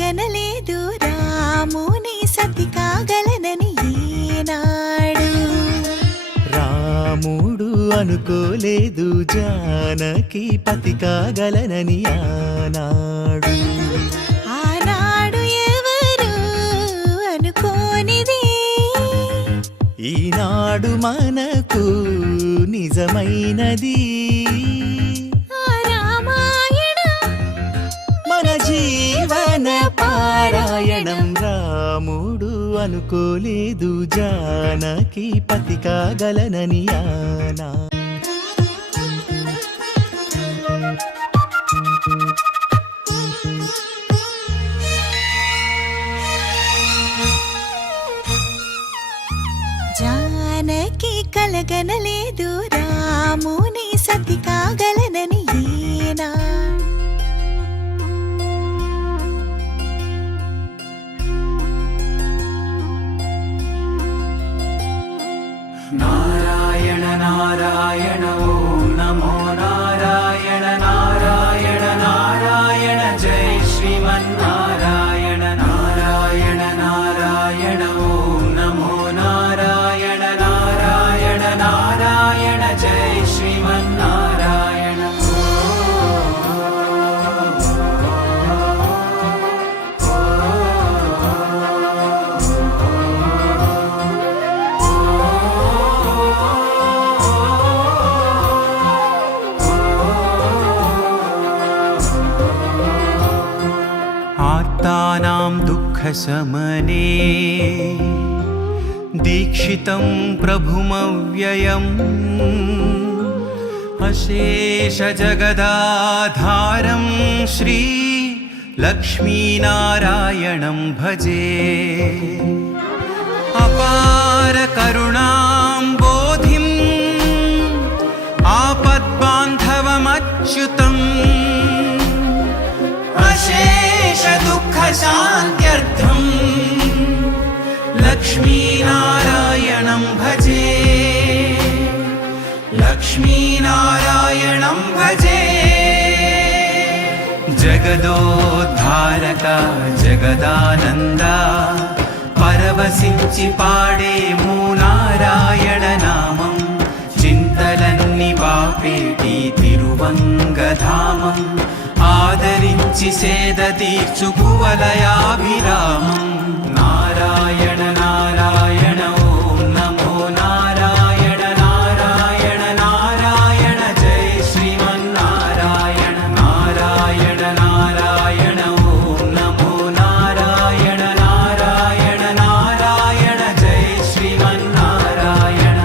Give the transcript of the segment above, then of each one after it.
కలగనలేదు రాముని సతి కాగలనని ఈనాడు. రాముడు అనుకోలేదు జానకి పతి కాగలనని ఆనాడు. ఆనాడు ఎవరు అనుకోనిది ఈనాడు మనకు నిజమైనది. మన జీవన పారాయణం. రాముడు అనుకోలేదు జానకి పతి కాగలనని ఆనా. జానకి కలగనలేదు రాముని సతి కాగలనని ఈనా. నారాయణ నారాయణ ఓం నమో నారాయణ నారాయణ నారాయణ జై శ్రీమన్నారాయణ. నారాయణ నారాయణ ఓం నమో నారాయణ నారాయణ నారాయణ జై శ్రీమన్నారాయణ. आर्तानां दुःखशमने दीक्षितं प्रभुमव्ययम् अशेषजगदाधारं श्री लक्ष्मीनारायणं भजे. अपार करुणां बोधिम् आपद्बान्धवमच्युतम् अशेष दुःख शान्त्यर्थम् लक्ष्मीनारायणं भजे. लक्ष्मीनारायणं भजे. जगदोद्धारका जगदानन्दा परवशिंचि पाडेमु नारायण नामं. చింతలన్ని బాపేటి తిరువంగధామం ఆదరించి సేద తీర్చుకువలయాభిరామం. నారాయణ నారాయణ ఓం నమో నారాయణ నారాయణ నారాయణ జై శ్రీమన్నారాయణ. నారాయణ నారాయణ ఓం నమో నారాయణ నారాయణ నారాయణ జై శ్రీమన్నారాయణ.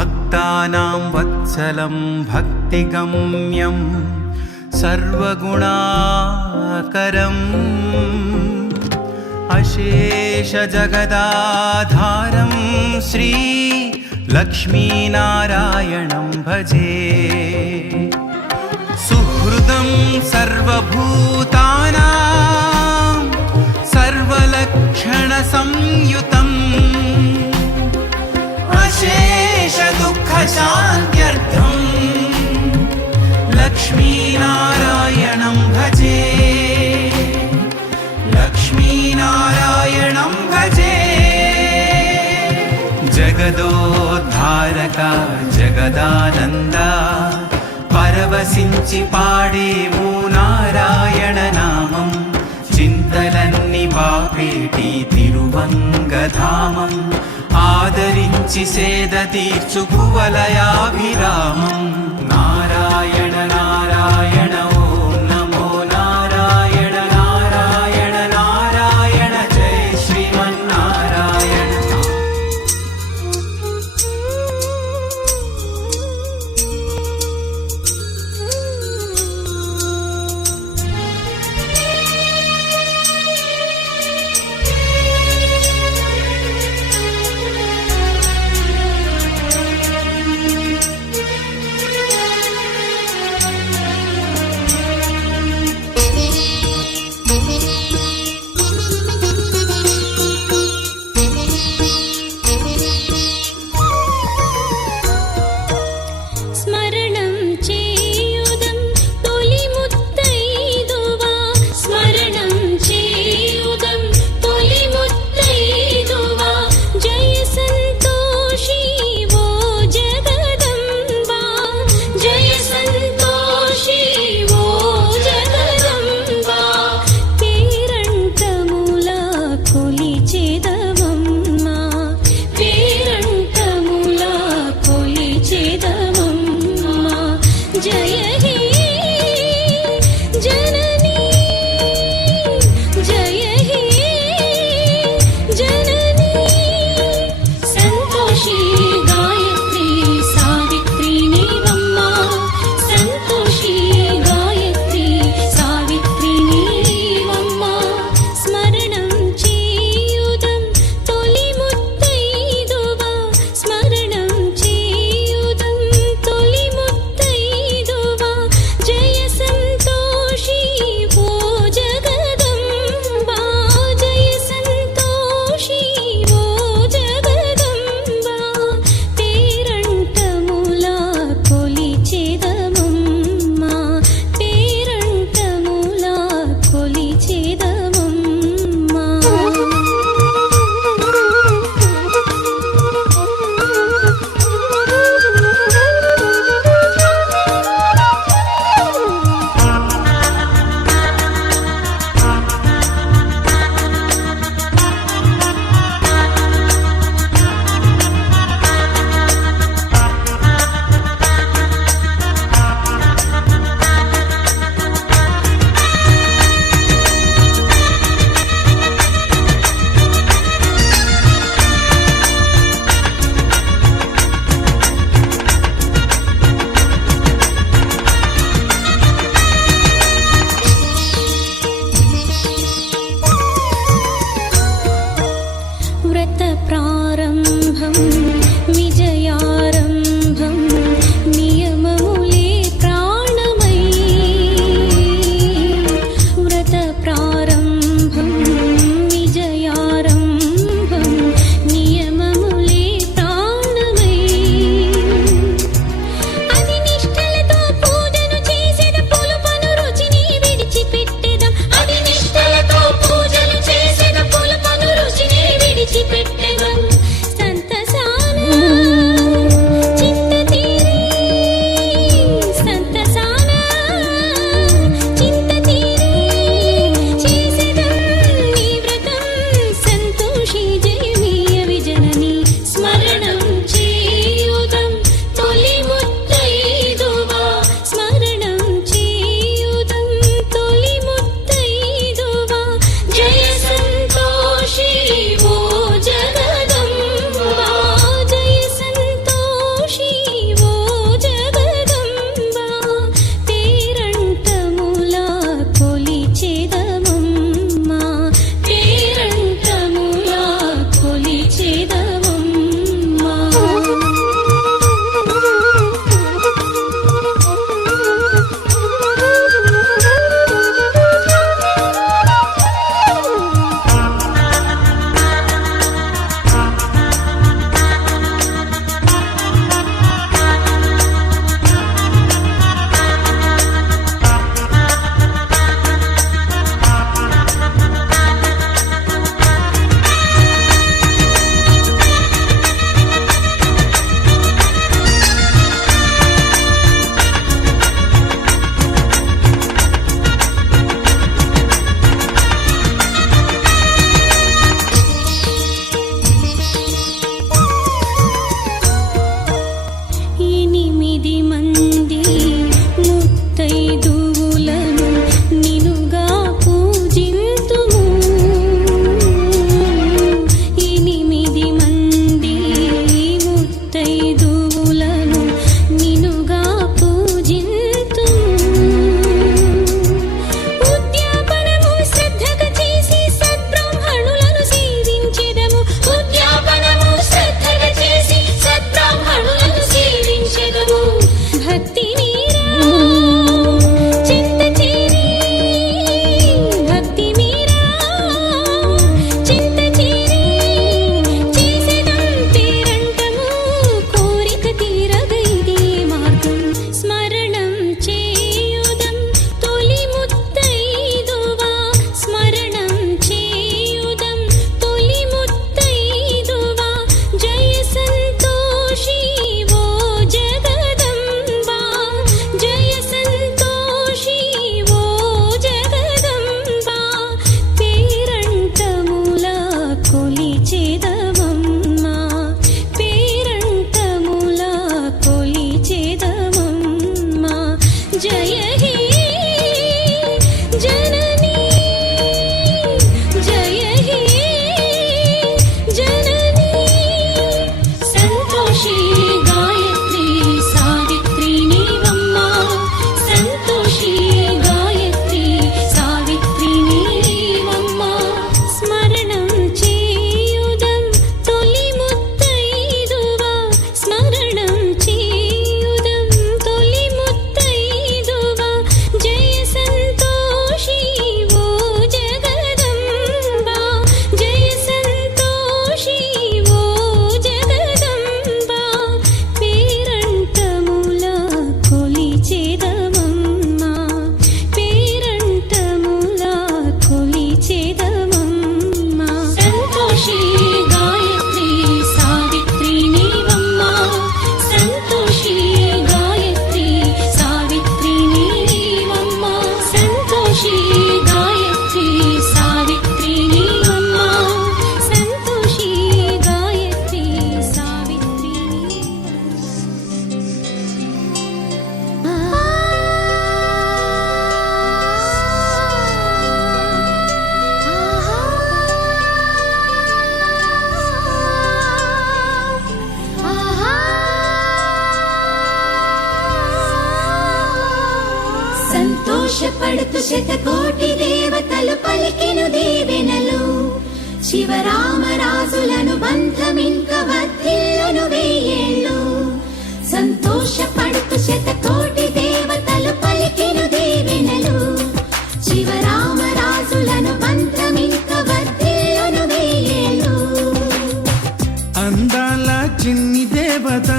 भक्तानां वत्सलं भक्तिगम्यं सर्वगुणाकरम् अशेषजगदाधारं श्री लक्ष्मीनारायणं भजे. सुहृदं सर्वभूतानां सर्वलक्षणसंयुतम् अशेष दुःख शान्त्यर्थम् लक्ष्मीनारायणं भजे. लक्ष्मीनारायणं भजे. जगदोद्धारका जगदानन्दा परवशिंचि पाडेमु नारायण नामं. చింతలన్ని బాపేటి తిరువంగధామం ఆదరించి సేద తీర్చుకువలయాభిరామం. నారాయణ నారాయణ ఓం నమో నారాయణ నారాయణ నారాయణ జై శ్రీమన్నారాయణ. శతకోటి దేవతలు పలికెను దీవెనలు శివరామరాజులను బంధమింక వర్ధిల్లును వెయ్యేళ్ళు సంతోషపడుతూ శతకోటి దేవతలు పలికెను దీవెనలు శివరామరాజులను బంధమింక వర్ధిల్లును వెయ్యేళ్ళు అందాల చిన్ని దేవత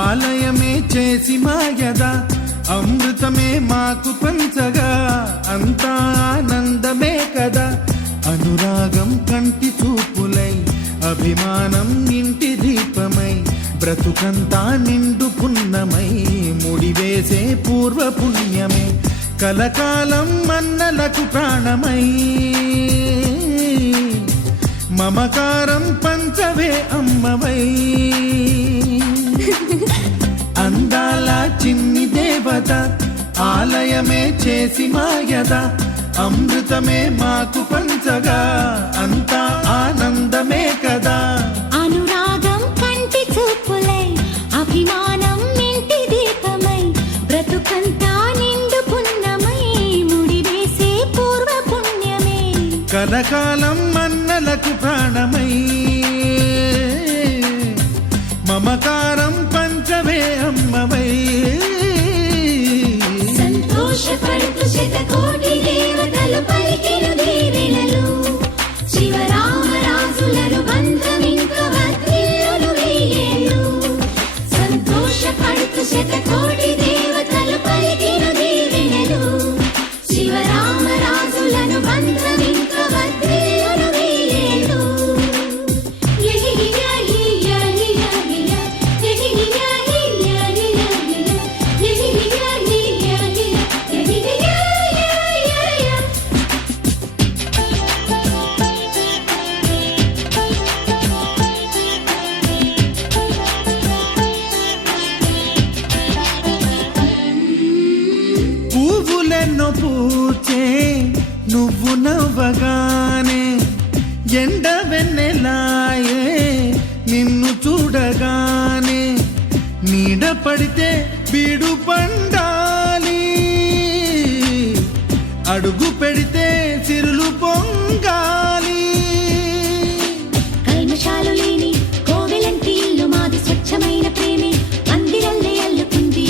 ఆలయమే చేసి మాయద అమృతమే మాకు పంచగా అంతా ఆనందమే కదా అనురాగం కంటి చూపులై అభిమానం ఇంటి దీపమై బ్రతుకంతా నిండు పున్నమై ముడివేసే పూర్వ పుణ్యమే కలకాలం మన్నలకు ప్రాణమై మమకారం పంచవే అమ్మవై అందాల చిన్ని దేవత ఆలయమే చేసి మాయద అమృతమే మాకు పంచగా అంతా ఆనందమే కదా అనురాగం కంటి చూపులై అభిమానం ఇంటి దీపమై బ్రతుకంతా నిండు పున్నమై ముడివేసే పూర్వ పుణ్యమే కలకాలం మన్నలకు ప్రాణమై మమకారం పంచవే అమ్మవై సంతోషపడుతూ శతకోటి దేవతలు పలికెను దీవెనలు శివరామరాజులను బంధమింక వర్ధిల్లును వెయ్యేళ్ళు సంతోషపడుతూ శతకోటి దేవతలు పలికెను దీవెనలు శివరామరాజులను బంధమింక వర్ధిల్లును వెయ్యేళ్ళు పువ్వులెన్నో పూచే నువ్వు నవ్వగానే ఎండ వెన్నెలాయే నిన్ను చూడగానే నీడ పడితే బీడు పండాలి అడుగు పెడితే సిరులు పొంగాలి కల్మషాలు లేని కోవెలంటి ఇల్లు మాది స్వచ్ఛమైన ప్రేమే అందిరల్లే అల్లుకుంది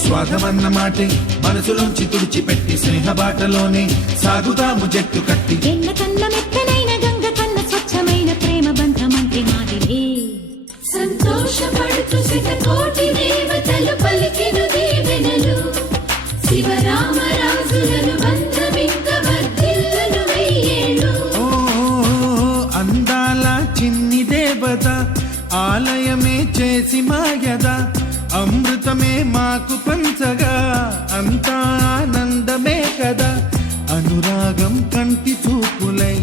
స్వాగమన్న మాటే మనసులోంచి తుడిచిపెట్టి స్నేహబాటలోనే సాగుతాము జట్టు కట్టి ఎన్న కన్న మెత్తనైన గంగ కన్న స్వచ్ఛమైన ప్రేమ బంధమంటే మాదిరే సంతోషపడుతూ శతకోటి దేవతలు పలికెను దీవెనలు శివరామరాజులను బంధమింక వర్ధిల్లును వెయ్యేళ్ళు ఓ అందాల చిన్ని దేవత ఆలయమే చేసి మాయద అమృతమే మాకు పంచగా అంతా ఆనందమే కదా అనురాగం కంటి చూపులై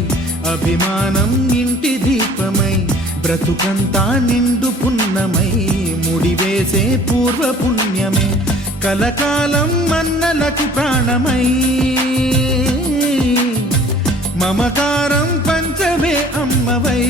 అభిమానం ఇంటి దీపమై బ్రతుకంతా నిండు పున్నమై ముడివేసే పూర్వ పుణ్యమే కలకాలం మన్నలకు ప్రాణమై మమకారం పంచవే అమ్మవై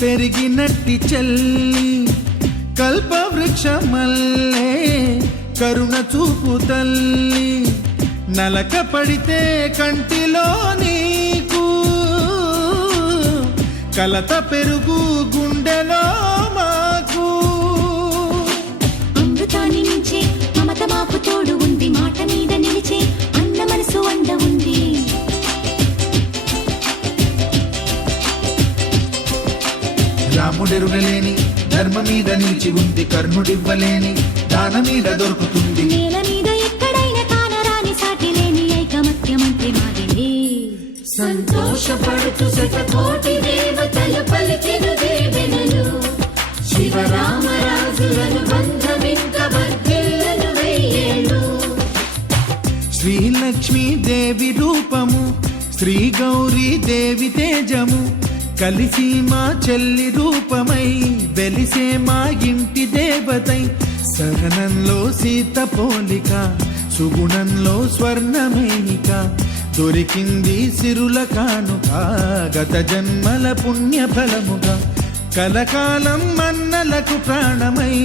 పెరిగినట్టి చెల్లి కల్పవృక్షమల్లే కరుణ చూపు తల్లి నలక పడితే కంటిలో నీకు కలత పెరుగు గుండెలో మాకు అమృతాన్ని మించే మమత మాకు తోడు ఉంది మాట మీద నిలిచే అన్న మనసు అండ ఉంది రాముడెరుగలేని ధర్మ కర్మ మీద నిలిచి ఉంది కర్ణుడివ్వలేని దాన మీద దొరుకుతుంది. నేల మీద ఎక్కడైనా కానరాని సాటి లేని ఐకమత్యమంటే మాదిలే. సంతోషపడుతూ శతకోటి దేవతలు పలికిన దీవెనలు శివరామరాజులను బంధమింక వర్ధిల్లును వెయ్యేళ్ళు. శ్రీలక్ష్మీ దేవి రూపము శ్రీ గౌరీ దేవి తేజము కలిసి మా చెల్లి రూపమై వెలిసే మా ఇంటి దేవతై. సహనంలో సీత పోలిక సుగుణంలో స్వర్ణమేనిక దొరికింది సిరుల కానుక గత జన్మల పుణ్య ఫలముగా కలకాలం మన్నలకు ప్రాణమై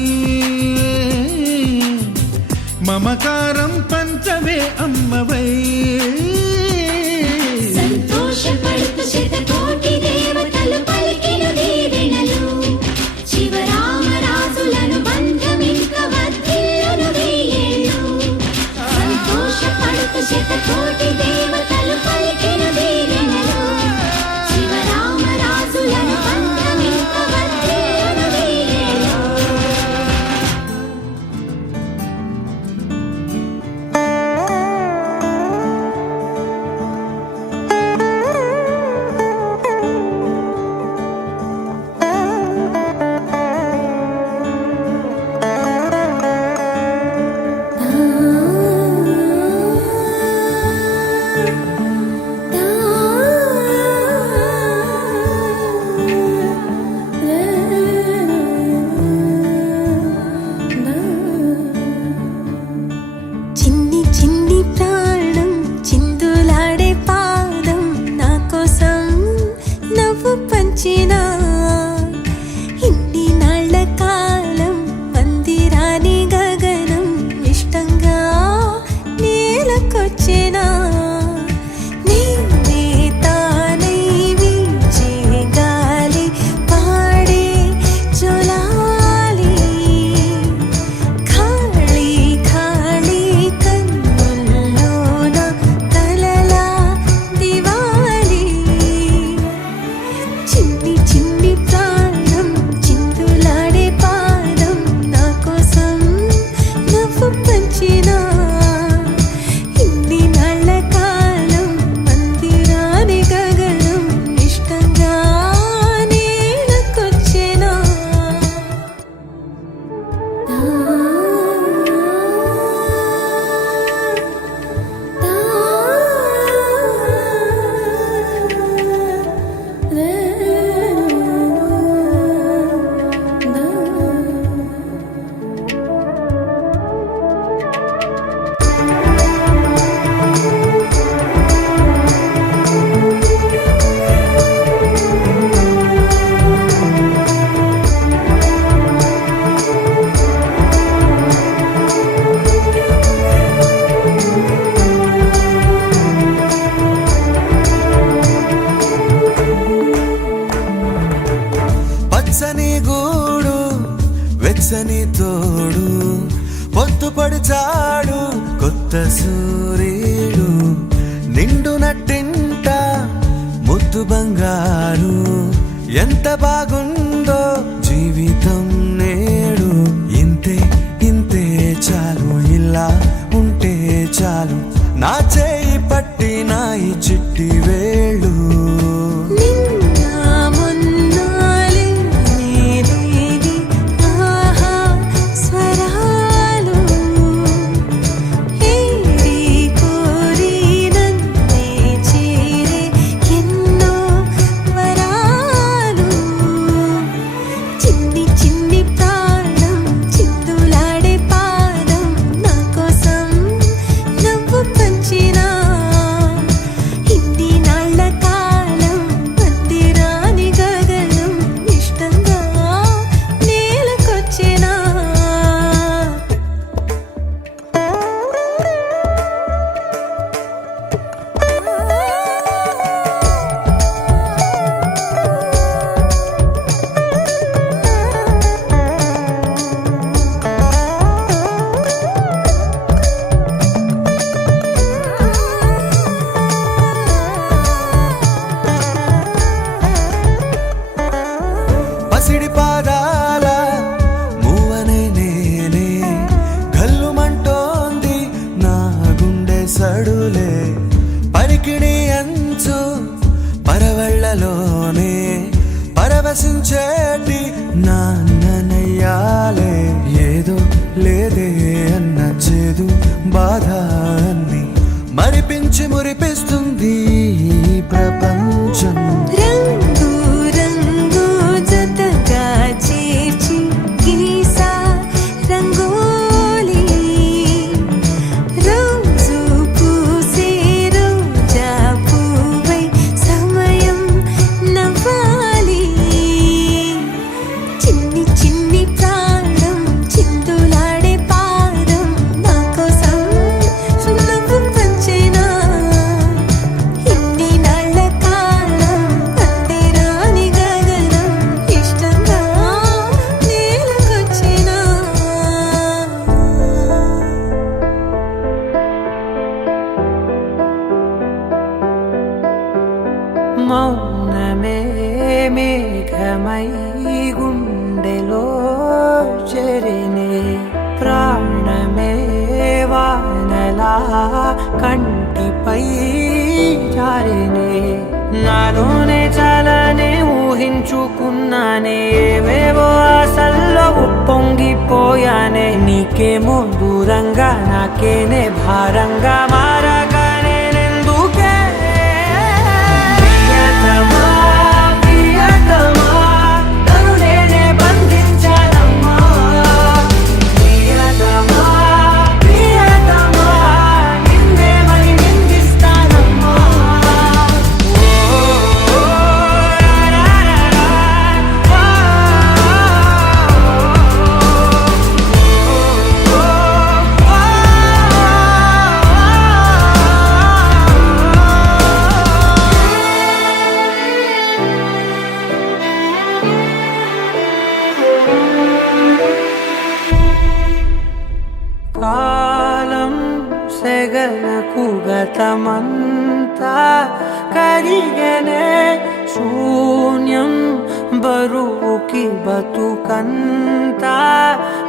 మమకారం పంచవే అమ్మవై. సంతోషపడుతూ శతకోటి దేవతలు పలికిన దీవెనలు శివరామరాజులను బంధమింక వర్ధిల్లును వెయ్యేళ్ళు. సంతోషపడుతూ శతకోటి దేవతలు పలికిన దీవెనలు శివరామరాజులను బంధమింక వర్ధిల్లును వెయ్యేళ్ళు. చిన్ని చిన్ని ప్రాణం చిందులాడే పాదం నా కోసం నవ్వు పంచినా. ఇన్ని నాళ్ల కాలం మందిరాని గగనం ఇష్టంగా నేలకొచ్చినా. నేనే తానై వీచే గాలి పాడే జొలాలి ఖాళీ ఖాళీ కన్నుల్లోన కలలా దివాలి. చిన్ని చిన్ని ప్రాణం చిందులాడే పాదం నా కోసం నవ్వు పంచినా. ఇన్ని నాళ్ల కాలం మందిరాని గగనం ఇష్టంగా నేలకొచ్చినా. పచ్చని గూడు వెచ్చని తోడు పొద్దుపడి చాడు కొత్త సూర్యుడు నిండు నట్టింట ముద్దు బంగారు ఎంత బాగుందో జీవితం నేడు. ఇంతే ఇంతే చాలు ఇలా ఉంటే చాలు నా చేయి పట్టి నా ఈ చిట్టి వేళ్ళు. నిన్న మొన్నాలి నీరేగి ఆహా స్వరాలు ఏరి కోరి నన్నే చేరే ఎన్నో వరాలు. చిన్ని చిన్ని ప్రాణం చిందులాడే పాదం నా కోసం నవ్వు పంచినా. ఇన్ని నాళ్ల శాసించేటి నాన్ననయ్యాలే ఏదో లేదే అన్న చేదు బాధ అన్ని మరిపించి మురిపిస్తుంది ఈ ప్రపంచం. రంగు రంగు జతగా చేర్చి గీసా రంగోలి రోజు పూసే రోజా పువ్వై సమయం నవ్వాలి. చిన్ని చిన్ని ప్రాణం చిందులాడే పాదం నా కోసం నవ్వు పంచేనా. ఇన్ని నాళ్ళ కాలం అంతేరాని గగనం ఇష్టంగా నేలకొచ్చినా. మౌనమే మేఘమై గుండెలో చెరినే ప్రాణమే వానలా కంటిపై జారినే నాలోనే చాలానే ఊహించుకున్నానే ఏవేవో ఆశల్లో ఉప్పొంగిపోయానే నీకేమో దూరంగా నాకేనే భారంగా మారగానే నేనెందుకే ప్రియతమా ప్రియతమా నన్ను నేనే బంధించానమ్మా ప్రియతమా ప్రియతమా నిన్నే మరి నిందిస్తానమ్మా ఓ కాలం సెగలకు గతమంతా కరిగనే శూన్యం బరువుకి బతుకంతా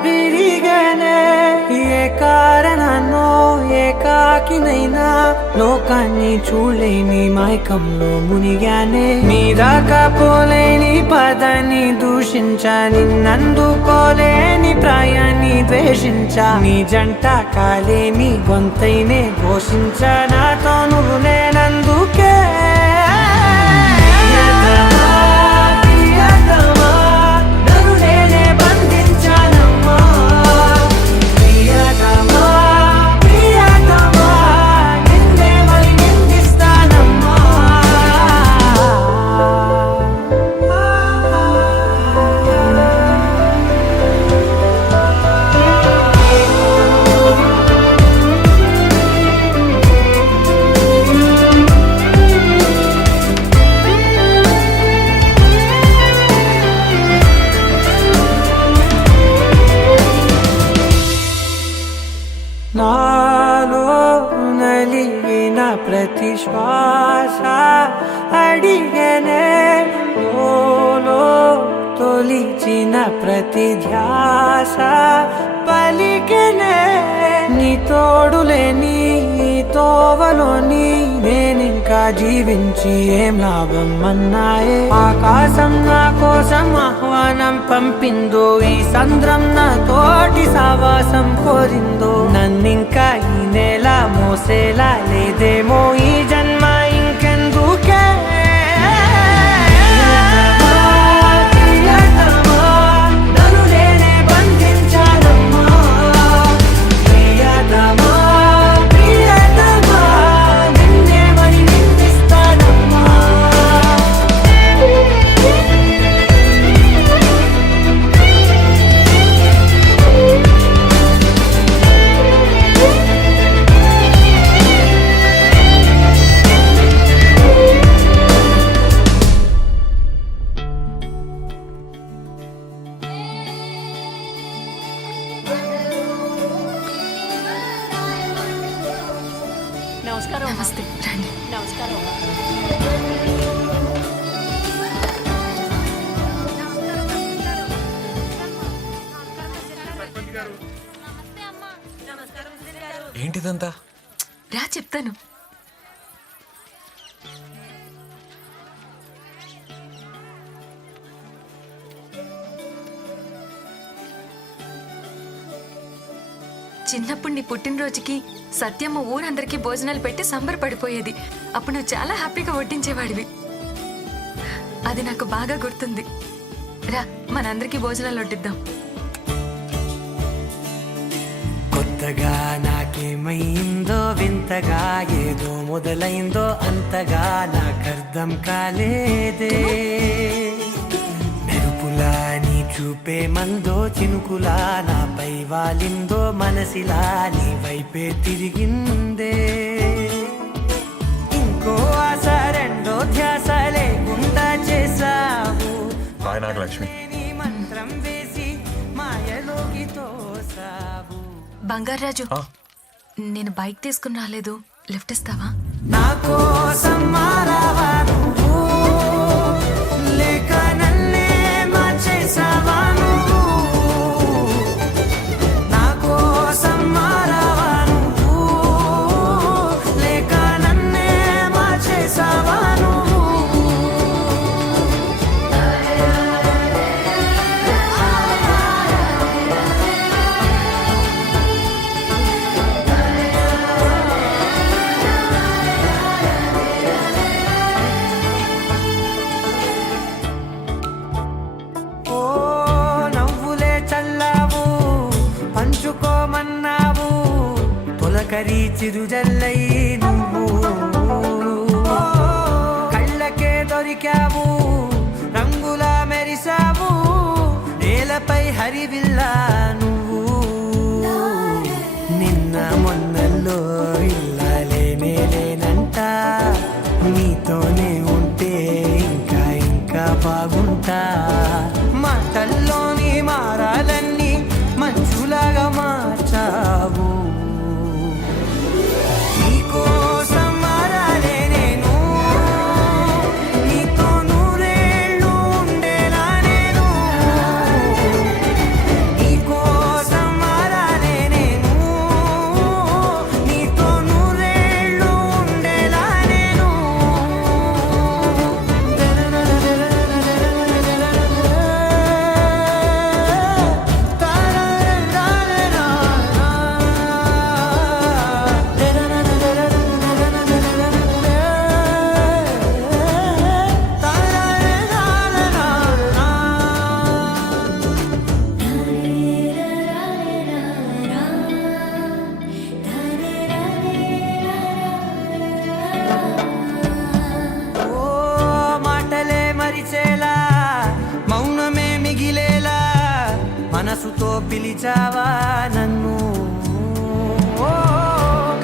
విరిగనే ఏ కారణాన్నో ఏకాకినైనా లోకాన్ని చూడలేని మైకంలో మునిగానే నీ రాకపోలేని పదాన్ని దూషించా నిన్నందుకోలేని ప్రాయాన్ని ద్వేషించా నీ జంట కాలేని గొంతైనే ఘోషించా నాతో నువ్వు నేనందుకే ప్రియతమా, ప్రియతమా, నన్ను నేనే బంధించానమ్మా ప్రియతమా ప్రియతమా నిన్నే మరి నిందిస్తానమ్మా నాలో నలిగిన ప్రతి శ్వాస అడిగనే ఓలో తొలిచిన ప్రతి ధ్యాస పలికనే నీ తోడులేని నీ తోవలోని నేనింకా జీవించి ఏం లాభం అన్నాయే ఆకాశం నా కోసం ఆహ్వానం పంపిందో ఈ సంద్రం నా తోటి సావాసం కోరిందో నన్నింకా ఈ నేల మోసేలా లేదేమో ఈ జన్మ ఇంకెందుకే ప్రియతమా, నన్ను నేనే బంధించానమ్మా ప్రియతమా ప్రియతమా నిన్నే మరి నిందిస్తానమ్మా నమస్తే రండి. ఏంటిదంతా? రా చెప్తాను. చిన్నప్పుడు నీ పుట్టినరోజుకి సత్యమ్మ ఊరందరికీ భోజనాలు పెట్టి సంబరపడిపోయేది. అప్పుడు నువ్వు చాలా హ్యాపీగా వడ్డించేవాడివి. అది నాకు బాగా గుర్తుంది. రా, మనందరికీ భోజనాలు వడ్డిద్దాం. కొత్తగా నాకేమైందో వింతగా ఏదో మొదలైందో అంతగా నాకర్థం కాలేదే. మెరుపులా నీ చూపే మందో చినుకులా నాపై వాలిందో మనసిలా నీ వైపే తిరిగిందే. ఇంకో ఆశ రెండో ధ్యాస లేకుండా చేసావు. హాయ్ నాగలక్ష్మి. నీ మంత్రం వేసి మాయలోకి తోసావు. బంగారాజు, నేను బైక్ తీసుకుని రాలేదు, లిఫ్ట్ ఇస్తావా? నా కోసం మారావా నువ్వు, లేక నన్నే మార్చేసావా నువ్వు. నా కోసం మారావా నువ్వు, లేక నన్నే మార్చేసావా నువ్వు. ఓ నవ్వులే చల్లావు, పంచుకోమన్నావు, తొలకరి చిరుజల్లై నువ్వు. ఓ కళ్ళకే దొరికావు, రంగులా మెరిసావు, నేలపై హరివిల్లా నువ్వు. నిన్న మొన్నల్లో ఇలా లేనే లేనంట, నీతోనే ఉంటే ఇంకా ఇంకా బాగుంటా. మాటల్లోని మారాలన్నీ మంచులాగా మార్చావు. నీకోసం మారాలే నేను, నీతో నూరేళ్ళు ఉండేలా నేను. నీకోసం మారాలే నేను, నీతో నూరేళ్ళు ఉండేలా నేను. ఓ మాటలే మరిచేలా, మౌనమే మిగిలేలా, మనసుతో పిలిచావా నన్ను. ఓ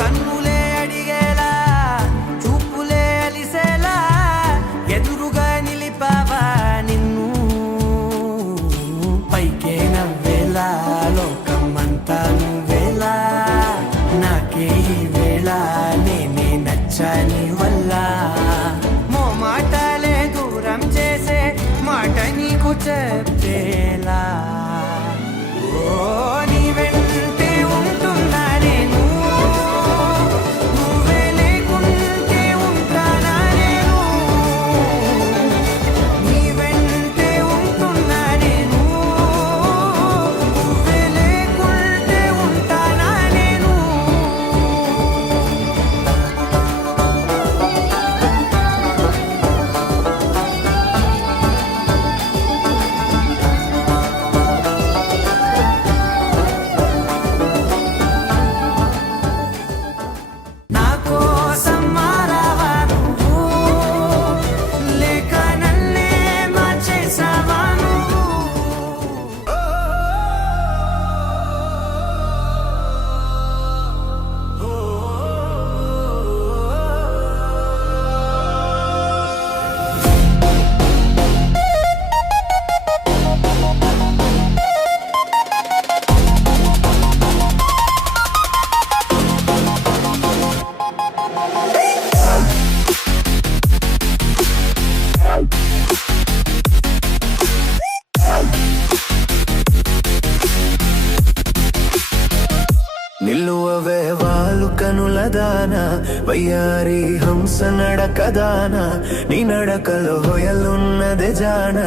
కన్నులే అడిగేలా, చూపులే అలిసేలా, ఎదురుగా నిలిపావా నిన్ను. పైకే నవ్వేలా, లోకమంతా నువ్వేలా, నాకే ఈ వేళ నేనే నచ్చని వల్ల. మాటలే దూరం చేసే మాట నీకు చెప్పేలా. ఓ నీ వెంటే ఉంటున్నా నేను, నువ్వే లేకుంటే ఉంటానా నేను. నీ వెంటే ఉంటున్నా నేను, నువ్వే లేకుంటే ఉంటానా నేను. నా కోసం మారావా నువ్వు, లేక నన్నే మార్చేసావా నువ్వు. నిల్లువవే వాలు కనుల దాన, వయ్యారి హంస నడకదాన, నీ నడకలో హొయలున్నదే జాన.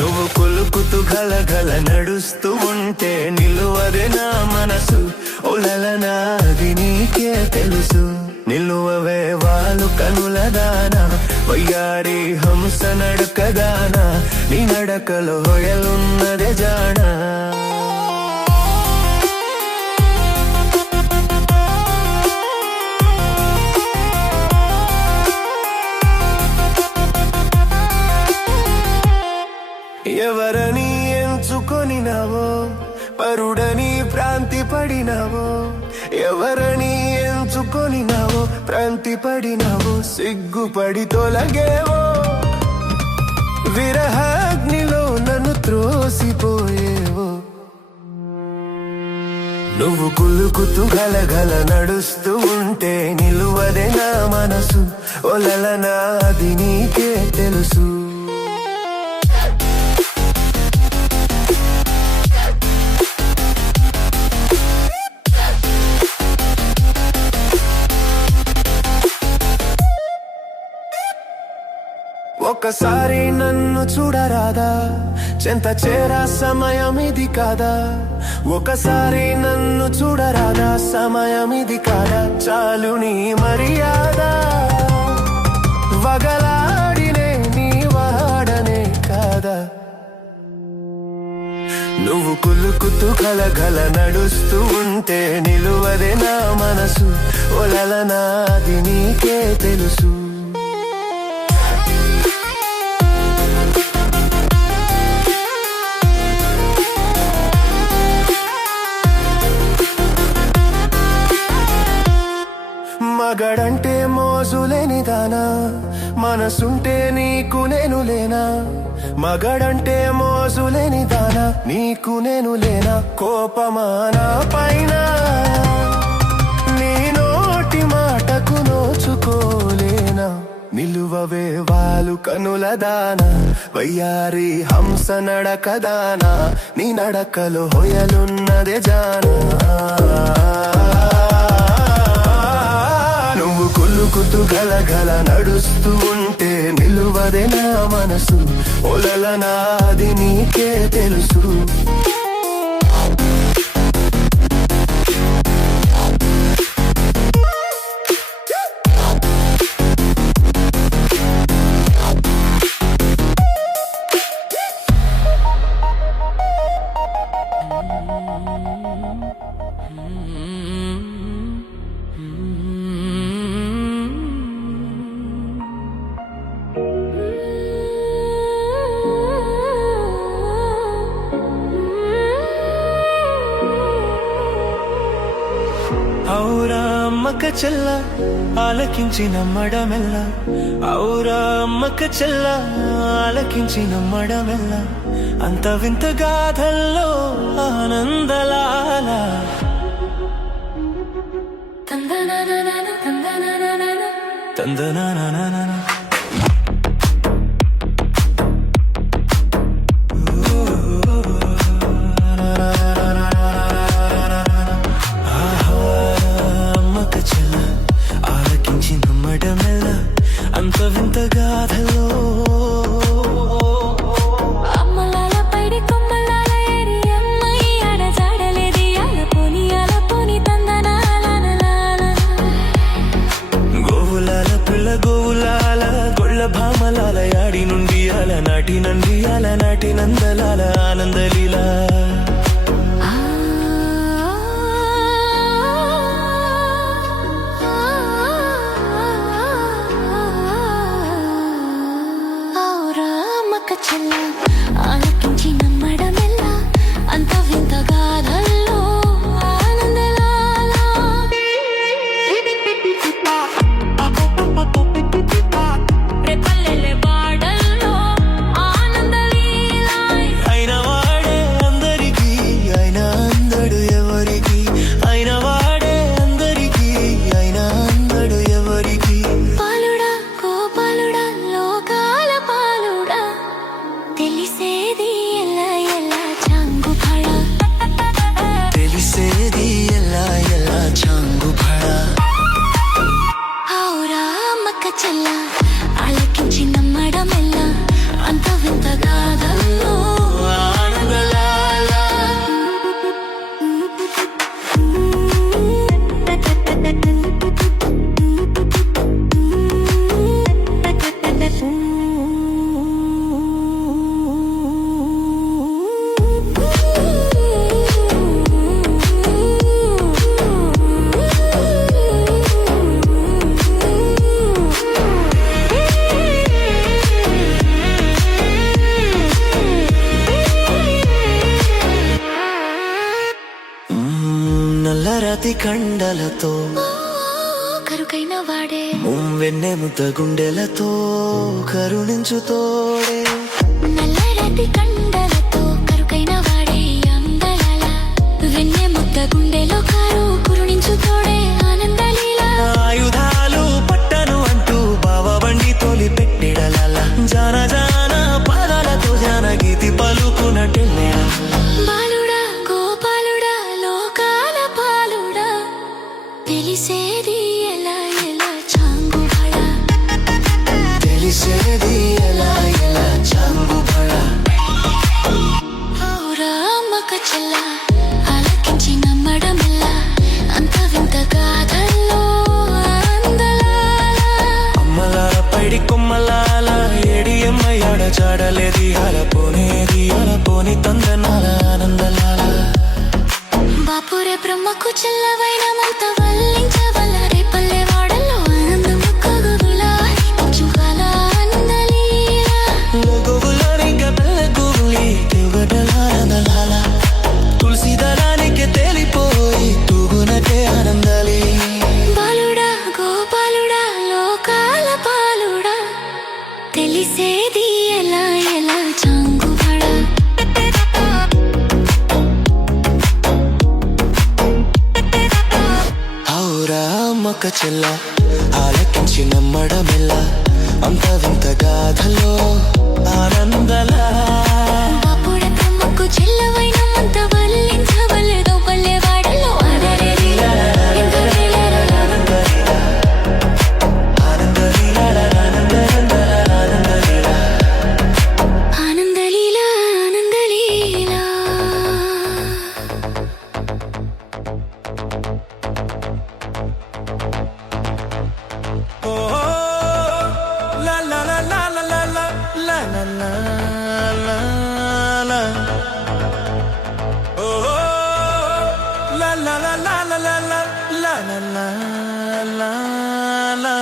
నువ్వు కొలుకు గలగల నడుస్తూ ఉంటే నిలువదే నా మనసు ఒలలనాది నీకే తెలుసు నిలువవే వాళ్ళు కనుల దానా వయ్యారి హంస నడకదానా నీ నడకలో హొయలున్నదే జానా ఎవరని ఎంచుకొనినావో పరుడని ప్రాంతి పడినావో ఎవరని ఎంచుకొనినావో ప్రాంతి పడినావో సిగ్గుపడి తొలగేవో విరహాగ్నిలో నన్ను త్రోసిపోయేవో నువ్వు కులుకుతూ గలగల నడుస్తూ ఉంటే నిలువదే నా మనసు ఒలలనాది నీకే తెలుసు ఒకసారి నన్ను చూడరాదా చెంత చేరా సమయం ఇది కాదా ఒకసారి నన్ను చూడరాదా సమయం ఇది కాదా చాలు నీ మర్యాద వగలాడినే నీ వాడనే కాదా నువ్వు కులుకుతూ గలగల నడుస్తూ ఉంటే నిలువదే నా మనసు ఒలలనాది నీకే తెలుసు మగడంటే మోజులేని దానా మనసుంటే నీకు నేను లేనా మగడంటే మోజులేని దానా నీకు నేను లేనా కోపమా నా పైన నీ నోటి మాటకు నోచుకోలేనా నిలువవే వాళ్ళు కనుల దానా వయ్యారి హంస నడకదానా నీ నడకలో హొయలున్నదే జానా నువ్వు కులుకుతూ గలగల నడుస్తూ ఉంటే నిలువదే నా మనసు ఒలలనాది నీకే తెలుసు ఔరా అమ్మక చెల్ల ఆలకించి నమ్మడమెల్ల ఔరా అమ్మక చెల్ల ఆలకించి నమ్మడమెల్ల అంత వింత గాథల్లో ఆనందలాల తందనానా అంత వింత గాథలో అమ్మలాల పైడి కొమ్మలాల ఏరి అమ్మాయి అడజాడలేది అల పోని తందనాల గోవులాల పిల్ల గోవులాల నల్లరాతి కండలతో కరుకైన వాడే వెన్నె ముద్ద గుండెలతో కరుణించు తోడే నల్లరాతి కండలతో కరుకైన వాడే అందలాల వెన్నె ముద్ద గుండెలో కారు కురుణించు తోడే ఆనందలీల ఆయుధాలు పట్టను అంటూ బావబండి తోలి పెట్టిడలాల జాన జాన పాదాలతో జానగీతి పలుకునటెల్లెరా బాలుడా గోపాలుడా లోకాల పాలుడా తెలిసేది ఎలా ఎలా చాంగుబళ తెలిసేది ఎలా ఎలా చాంగుబళ ఔరా అమ్మక చెల్ల ఆలకించి నమ్మడమెల్ల అంత వింత గాథల్లో అందలాల అమ్మలాల పైడి కొమ్మలాల ఏడి అమ్మయాడ చాడలేది అలపోని తందనాల ఆనందలాల బాపురే బ్రహ్మకు చెల్లవైన మంత వల్లించవల్ల రేపల్లె వాడల్లో ఆనందము కగుగులా చుగాల ఆనందలీల లోగోగులానిక బెల్లగూలి తిరుగడలానందలాల తులసి దళానికి తేలిపోయి తూగునటే ఆనందాలి బాలుడా గోపాలుడా లోకాల పాలుడా తెలిసేది ఎలా ఎలా చాంగుబళ ఔరా అమ్మక చెల్ల ఆలకించి నమ్మడమెల్ల అంత వింత గాథలో ఆనందలా బాపుడే బ్రహ్మకు చెల్లవైన మంత వల్లించవల్లెదో పల్లె వాడల్లో ఆనందలీల ఆనందలీల La la la la la la la la la la la la. Oh la la la la la la la la la la la la.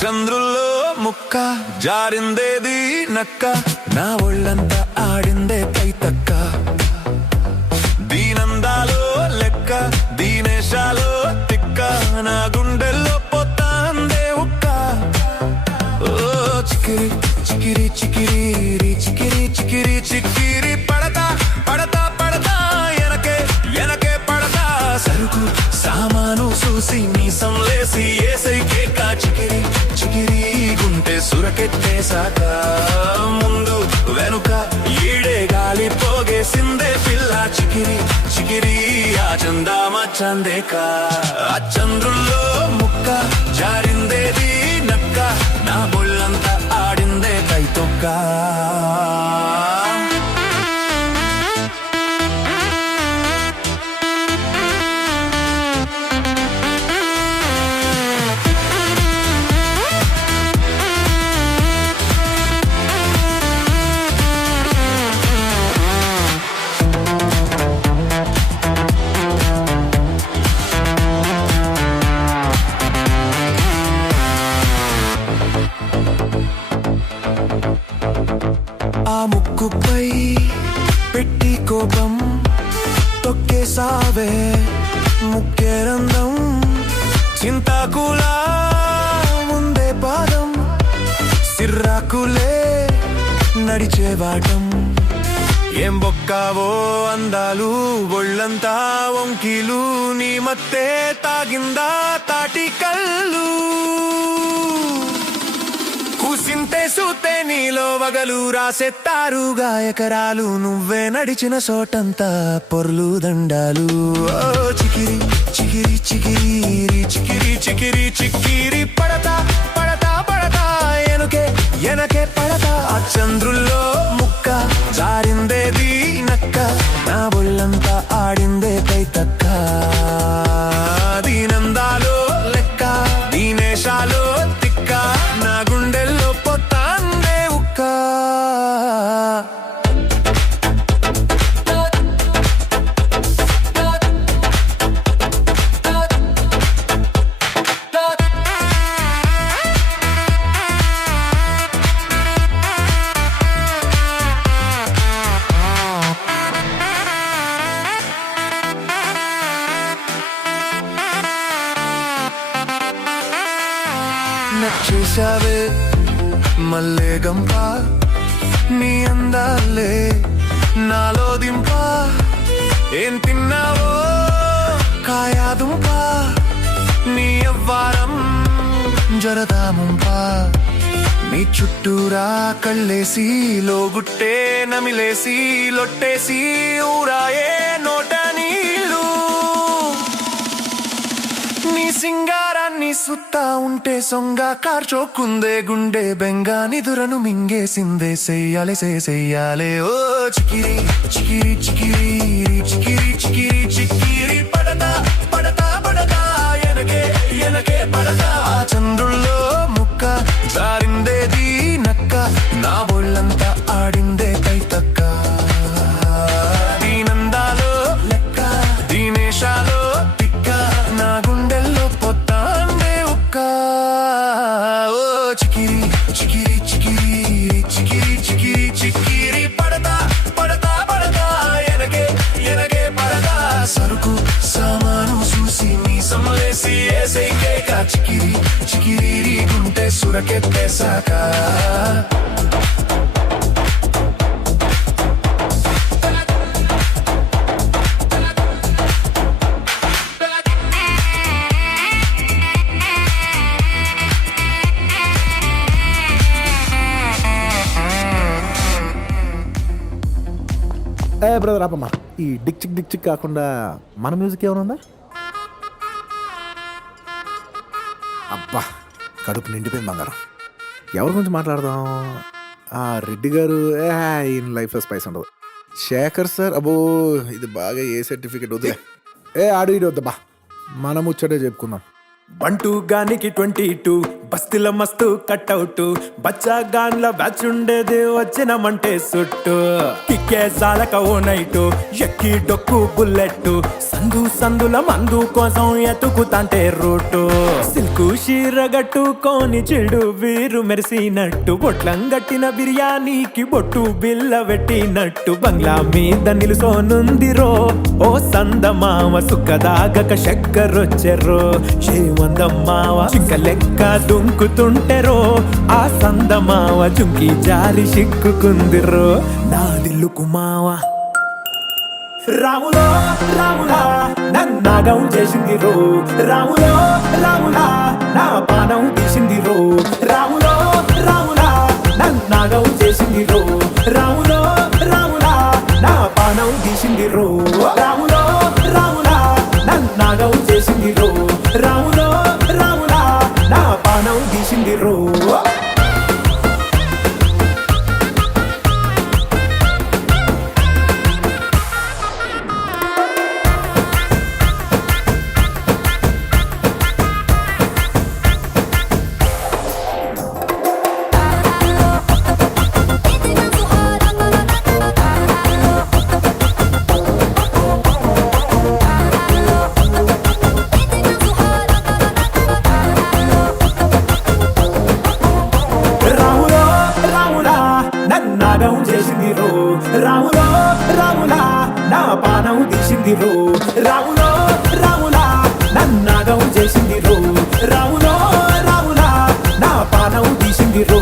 చంద్రుల్లో ముక్క జారిందేది నక్క నా ఒళ్ళంతా ఆడిందే పైతక్క దీనందాలో లెక్క దీనేశాలో తిక్క నా గుండెల్లో పోతాందే ఉక్క ఓ చికిరి చికిరి చికిరి చికిరి చికిరి చికిరి పడతా పడతా పడతా ఎనకే పడతా సరుకు సామాను చూసి మీసం లేసి ఏసైకే కా చికిరి చికిరి గుంటె సురకెత్తేశాక ముందు వెనుక ఈడే గాలి పోగేసిందే పిల్ల చికిరి చికిరి ఆ చందామ చందేక ఆ చంద్రుల్లో ముక్క జారిందేది నక్క నా బొళ్ళంతా ఆడిందే కైతొక్క ఆ ముక్కుపై పెట్టి కోపం తొక్కేసావే ముక్కేరందం చింతాకులా ముందే పాదం సిర్రాకులే నడిచేవాటం ఏం బొక్కావో అందాలు ఒళ్ళంతా వంకీలు నీ మత్తే తాగిందా తాటి కళ్ళు కూసింతే సూతే నీలో వగలు రాసెత్తారుగా ఎకరాలు నువ్వే నడిచిన చోటంతా పొర్లు దండాలు ఓ చికిరి చికిరి చికిరి చికిరి చికిరి చికిరి పడతా పడతా పడతా ఎనకే ఎనకే పడతా ఆ చంద్రుల్లో ముక్క జారిందేది నక్క నా బొల్లంతా ఆడిందే కైతక్క దీనందాలో లెక్క దీనేశాలో తిక్క నా గుండెల్లో పొత్తాందే ఉక్క నచ్చేశావే మల్లే గంప నీ అందాలే నాలో దింప ఏం తిన్నావో కాయాదుంప నీ అవ్వారం జరదాముంప నీ చుట్టూరా కళ్ళేసి లోగుట్టే నమిలేసి లొట్టేసి ఊరాయే నోట నీళ్ళు నీ సింగారాన్ని సుత్తా ఉంటే సొంగ కార్చోకుందే గుండె బెంగా నిదురను మింగేసిందే చెయ్యాలే చెయ్యాలే ఓ చికిరి చికిరి చికిరి చికిరి చికిరి చికిరి పడతా పడతా పడతా ఎనకే ఎనకే పడతా ఆ చంద్రుల్లో ముక్క జారిందేది నక్క నా బొళ్ళంతా ఆడిందే కైతక్క దీనందాలో లెక్క దీనేశాలో తిక్క నా గుండెల్లో పొత్తాండే ఉక్క ఓ చికిరి చికిరి చికిరి చికిరి చికిరి చికిరి పడతా పడతా పడతా ఎనకే ఎనకే పడతా సరుకు సామాను చూసి నీ సమ్మలేసి ఏసైకేక చికిరి చికిరి గుంటే సురకెత్తేశాక ఏ బ్రదర్ ఆపమ్మా, ఈ డిక్ చిక్ కాకుండా మన మ్యూజిక్ ఏమైనా ఉందా? అబ్బా కడుపు నిండిపోయింది బంగారం. ఎవరి గురించి మాట్లాడదాం? రెడ్డి గారు ఈయన లైఫ్ స్పైస్ ఉండదు. శేఖర్ సార్ అబ్బో ఇది బాగా ఏ సర్టిఫికేట్ వద్దులే. ఆడు ఇడు వద్దబ్బా, మనం ముచ్చటే చెప్పుకుందాం. బంటూ గానికి 22 బస్తీల మస్తు కట్అవుట్ బచ్చా గాన్ల బ్యాచ్ ఉండేది వచ్చినమంటే సుట్టు కిక్కే సాలక ఓ నైటు ఎక్కి డొక్కు బుల్లెట్ సందుల మందు కోసం ఎతుకుతాంటే రూటు సిల్కు షీరగట్టుకోని చెడు వీరు మెరిసినట్టు బొట్లం గట్టిన బిర్యానీకి బొట్టు బిల్ల పెట్టినట్టు బంగ్లా మీద నిలుసోనుందిరో ఓ సందమామ సుక్కదాగక చక్కరొచ్చెర్రో మందమ్మావ చింక లెక్క దుంకుతుంటెరో ఆ సందమావ చుంకి జారి సిక్కుకుందిరో నా దిల్లుకు మావ రాములో రాములా నన్నాగం చేసిందిరో రాములో రాములా నా పానం తీసిందిరో రాములో రాములా నన్నాగం చేసిందిరో రాములో రాములా నా పానం తీసిందిరో రాములో రాములా నన్నాగం చేసిందిరో రాములో రాములా నా పానం తీసిందిరో రాములో రాములా నా పానం తీసిందిరో రాములో రాములా నన్నాగం చేసిందిరో రాములో రాములా నా పానం తీసిందిరో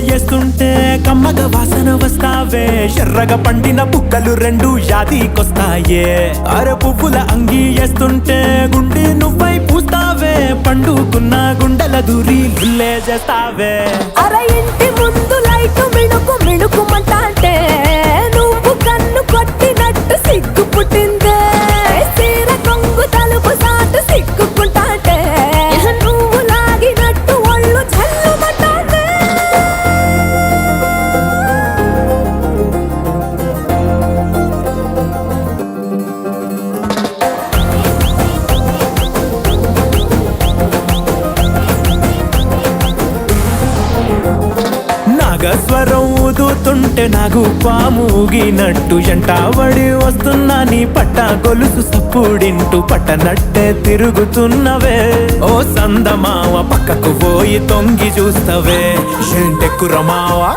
వేస్తుంటే కమ్మగ వాసన వస్తావే ఎర్రగా పండిన బుక్కలు రెండు యాదికొస్తాయే అర పువ్వుల అంగి వేస్తుంటే గుండె నువ్వై పూస్తావే పండుకున్న గుండెల దూరి గుల్లే చేస్తావే అర ఇంటి ముందు లైట్ మిణుకు మిణుకుమంటే నువ్వు కన్ను కొట్టినట్టు సిగ్గు పుట్టిందే సీర కొంగు తలుపు సాటు సిగ్గుకుంటాంటే నువ్వు లాగినట్టు ఒళ్ళు చల్లుమంటాంటే నాగస్వరం ఊదుతుంటే నాకు పాముగినట్టు ఎంటావడి వస్తున్నా నీ పట్ట గొలుసు సప్పుడింటూ పట్టనట్టే తిరుగుతున్నవే ఓ సందమావ పక్కకు పోయి తొంగి చూస్తవే ఏంటెక్కురమావా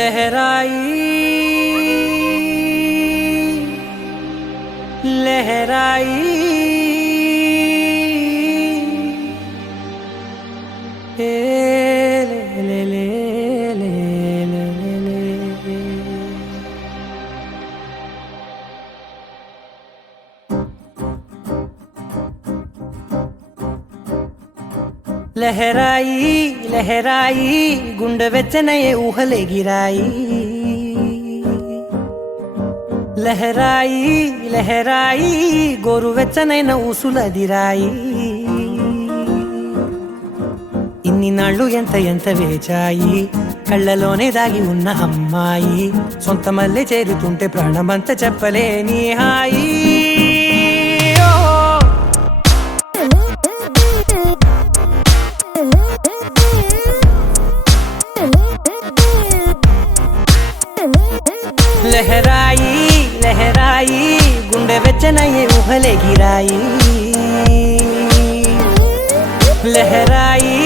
लहराई लहराई ए ले ले ले ले ले ले लहराई लहराई गुंड వెచ్చనయే ఊహలే గిరాయి లహరాయి లహరాయి గోరువెచ్చనైన ఊసులదిరాయి ఇన్ని నాళ్ళు ఎంత ఎంత వేచాయి కళ్ళలోనే దాగి ఉన్న అమ్మాయి సొంత మల్లె చేరుతుంటే ప్రాణమంత చెప్పలేని హాయి లహరాయి లహరాయి గుండె వెచ్చనయ్యే ఊహలే గిరాయి లహరాయి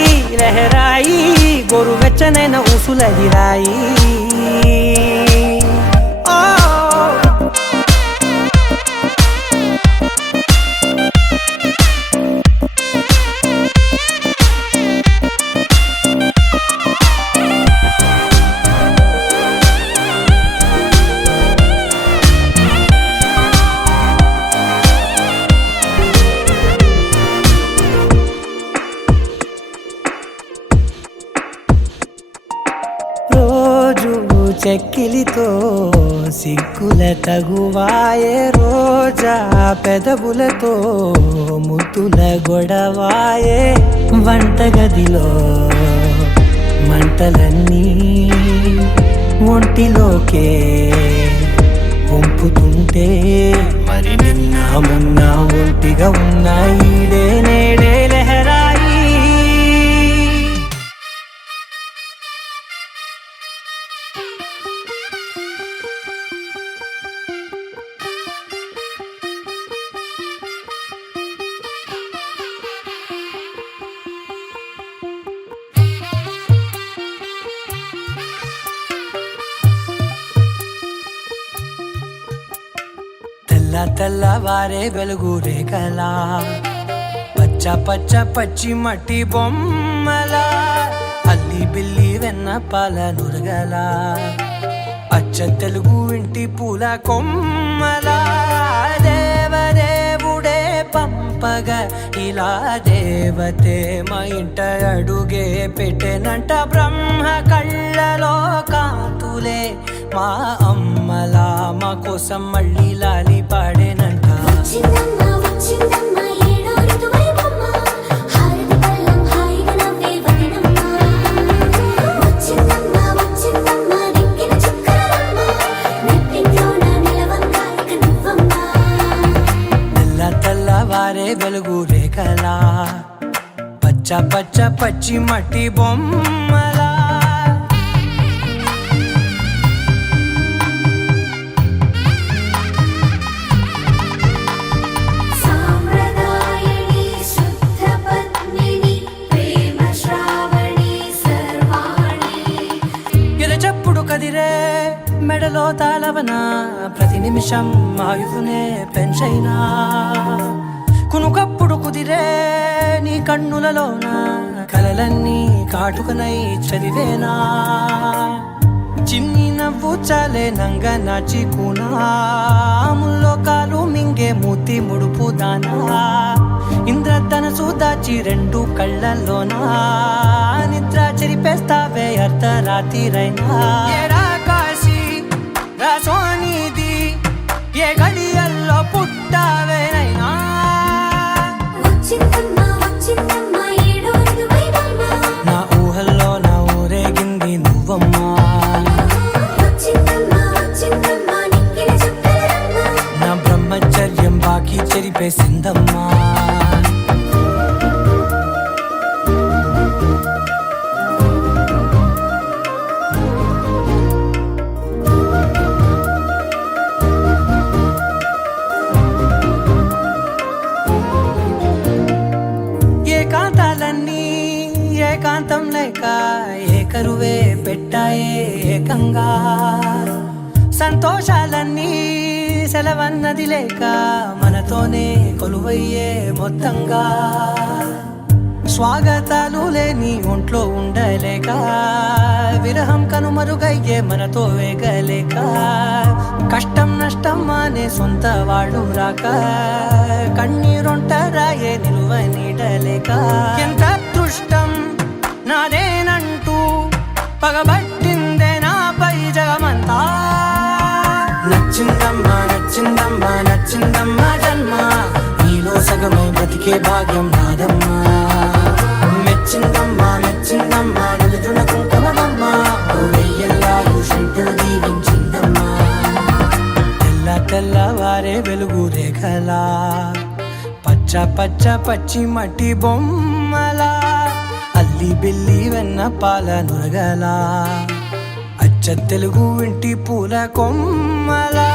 లహరాయి గోరు వెచ్చనైన ఊసులదిరాయి చెక్కిలితో సిగ్గుల తగువాయే రోజా పెదవులతో ముద్దుల గొడవాయే వంటగదిలో మంటలన్నీ ఒంటిలోకే వంపుతుంటే మరి నిన్న మొన్న ఒంటిగా ఉన్న ఈడే నేడే లహరాయి తెల్లవారే వెలుగు రేఖలా పచ్చ పచ్చ పచ్చి మట్టి బొమ్మలా అల్లి బిల్లి వెన్న పాల నురగలా అచ్చ తెలుగు ఇంటి పూల కొమ్మలా దేవదేవుడే పంపగా ఇలా దేవతే మా ఇంట అడుగే పెట్టెనంట బ్రహ్మ కళ్ళలో కాంతులే మా అమ్మలా మా కోసం మళ్ళీ లాలి పాడేనంట తెల్లవారే వెలుగు రేఖలా పచ్చ పచ్చ పచ్చి మట్టి బొమ్మలా కదిరే మెడలో తాళవన ప్రతి నిమిషం ఆయువునే పెంచైనా కునుకప్పుడు కుదిరే నీ కన్నులలోన కలలన్నీ కాటుకనై చదివేనా చిన్ని నవ్వు చాలే నంగ నాచి కూనాముల్లో కాలు మింగే మూతి ముడుపు దానా ఇంద్రధనసు దాచి రెండు కళ్ళల్లోనా నిద్ర చెరిపేస్తావే అర్ధరాత్రిరైనా కాశీ రాసోనిది ఏ గడియల్లో పుట్టావేనైనా నా ఊహల్లో నా ఊరేగింది నువ్వమ్మా నా బ్రహ్మచర్యం బాకీ చెరిపేసిందమ్మా ఏకాంతం లేక ఏకరువే పెట్టాయే ఏకంగా మొత్తంగా సంతోషాలన్నీ సెలవన్నది లేక మనతోనే కొలువయ్యే మొత్తంగా స్వాగతాలు లేని ఒంట్లో ఉండలేక విరహం కనుమరుగయ్యే మనతో వేగలేక కష్టం నష్టం అనే సొంత వాళ్ళు రాక కన్నీరొంటరాయే నిలువ నీడలేక ఎంత అదృష్టం నాదేనంటూ పగబట్టిందే నాపై జగమంతా నచ్చిందమ్మా నచ్చిందమ్మా నచ్చిందమ్మా జన్మ నీలో సగమై బ్రతికే భాగ్యం నాదమ్మా మెచ్చిందమ్మా మెచ్చిందమ్మా నిలుతున్న కుంకుమమ్మా వెయ్యల్లాలు శంకులు దీవించిందమ్మా తెల్ల తెల్లవారే వెలుగు రేఖలా పచ్చ పచ్చ పచ్చి మట్టి బొమ్మలా అల్లి బిల్లి వెన్న పాల నురగలా అచ్చ తెలుగు ఇంటి పూల కొమ్మలా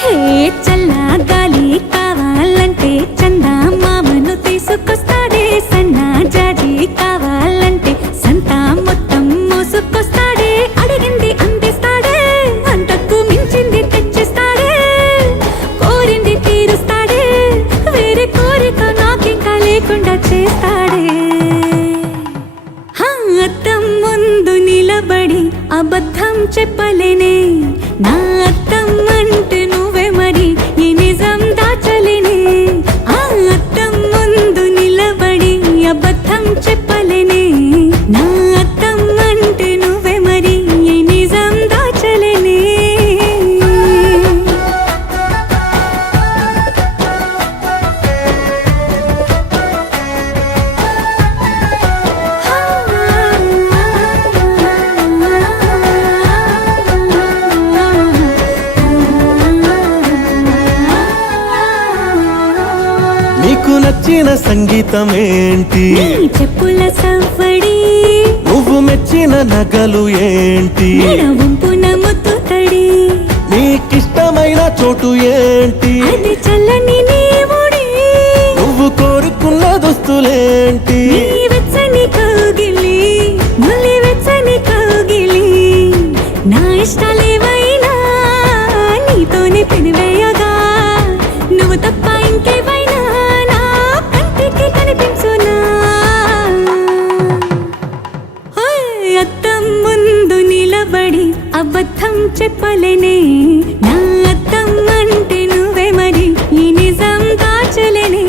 హే చల్లా గాలి కావాలంటే చందా మామను తీసుకొస్తాడే సన్నా జాజి కావాలంటే సంతా మొత్తం మోసుకొస్తాడే అడిగింది అందిస్తాడే అంతకు మించింది తెచ్చిస్తాడే కోరింది తీరుస్తాడే వేరే కోరిక నాకింకా లేకుండా చేస్తాడే అద్దం ముందు నిలబడి అబద్ధం చెప్పలేనే నా అద్దం అంటే నువ్వే మరి ఈ నిజం దాచలేనే ఆ అద్దం ముందు నిలబడి అబద్ధం చెప్పలేనే నా అద్దం అంటే నువ్వే మరి ఈ నిజం దాచలేనే నీకు నచ్చిన సంగీతం ఏంటి నీ చెప్పుల సవ్వడి నువ్వు మెచ్చిన నగలు ఏంటి మెడ వంపున ముద్దు తడి నీకిష్టమైన చోటు ఏంటి అది చల్లని నీవుడి నువ్వు కోరుకున్న దుస్తులేంటి నీ వెచ్చని కౌగిలి నులి వెచ్చని కౌగిలి నా ఇష్టాలేవైనా నీతోనే పెనివేయగా నువ్వు తప్ప ఇంకేవైనా నా కంటికి కనిపించునా ఓయ్, అద్దం ముందు నిలబడి అబద్ధం చెప్పలేనే నా అద్దం అంటే నువ్వే మరి ఈ నిజం దాచలేనే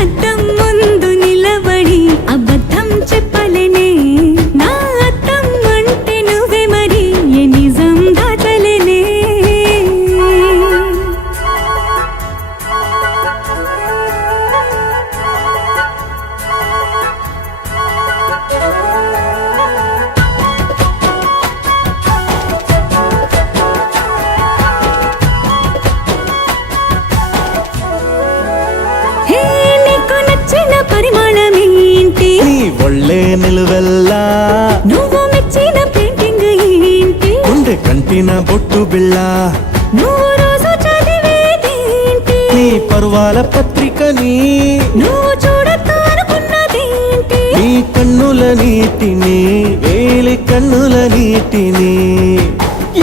అద్దం ముందు నిలబడి అబద్ధం చెప్పలేనే నా అద్దం అంటే నువ్వే మరి ఈ నిజం దాచలేనే హే నీకు నచ్చిన పరిమాణం ఏంటి నీ ఒళ్ళే నిలువెల్లా నువ్వు మెచ్చిన పెయింటింగ్ ఏంటి గుండె కంటిన బొట్టు బిళ్ళ నువ్వు రోజు చదివేదేంటి నీ పర్వాల పత్రికని నువ్వు చూడొద్దు అనుకున్నదేంటి నీ కన్నుల నీటిని వేలి కన్నుల నీటిని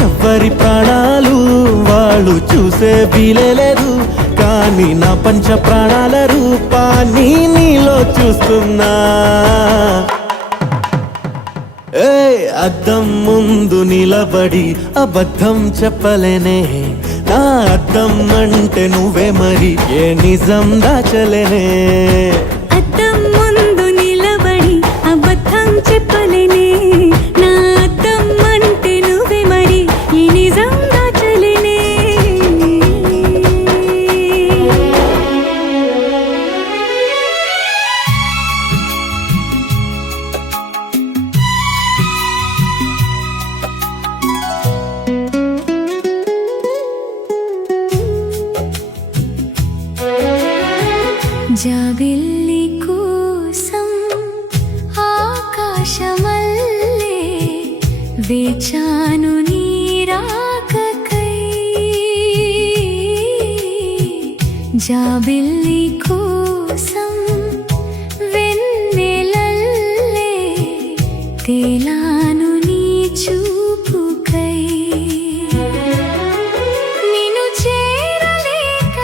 ఎవ్వరి ప్రాణాలు వాళ్ళు చూసే వీలేదు కానీ నా పంచ ప్రాణాల రూపాన్ని నీలో చూస్తున్నా ఏ అద్దం ముందు నిలబడి అబద్ధం చెప్పలేనే నా అద్దం అంటే నువ్వే మరి ఏ నిజం దాచలేనే అద్దం ముందు నిలబడి అబద్ధం చెప్పలేనే నా అద్దం అంటే నువ్వే మరి ఈ నిజం దాచలేనే జాబిల్లి కోసం ఆకాశమల్లే వేచాను నీరాకకై జాబిల్లి కోసం వెన్నెలల్లే తేలాను నీ చూపుకై నిన్ను చేరలేక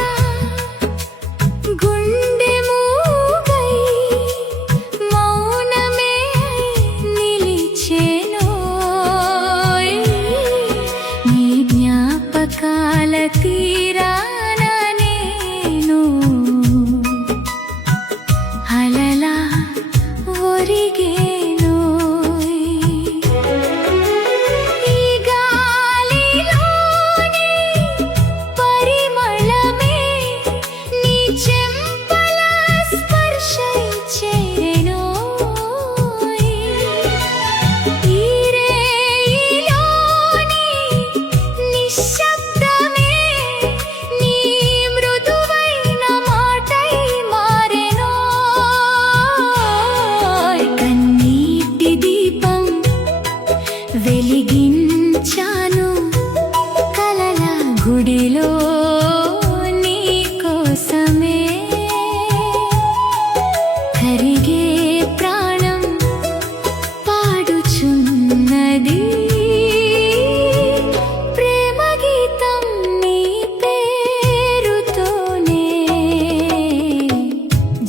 గుండె మూగై మౌనమే నిలిచెనోయ్ నీ జ్ఞాపకాల తీరాన నేను అలలా ఒరిగేనోయ్ ఈ గాలిలోని పరిమళమే నీ చెంపల స్పర్శై చేరెనోయ్ ఈ రేయిలోని నిశ్శబ్దమే నీ మృదువైన మాటై మారెనోయ్ కన్నీటి దీపం వెలిగించాను కలల గుడిలో నీ కోసమే కరిగే ప్రాణం పాడుచున్నది ప్రేమ గీతం నీ పేరుతోనే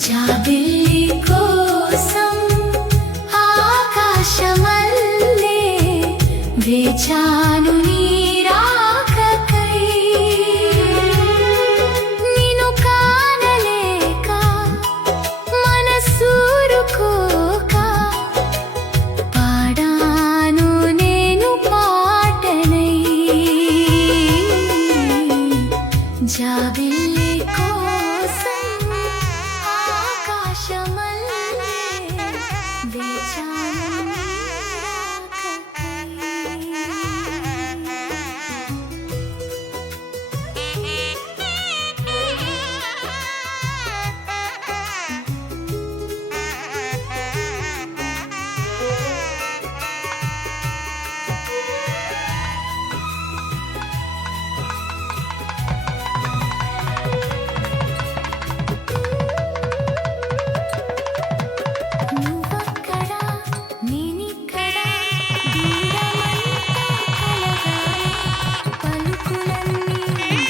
జాబిల్లి కోసం ఆకాశమల్లే వేచాను నీరాకకై నిన్ను కానలేక మనసూరుకోక పాడాను నేను పాటనై జాబిల్లి కోసం ఆకాశమల్లే వేచాను నువ్వక్కడ నేనిక్కడ దూరమంతా కలగాలి పలుకులన్నీ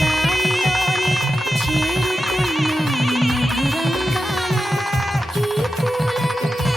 గాలిలోనే చేరుకున్నాయి మధురంగానే ఈ పూలన్నీ నీ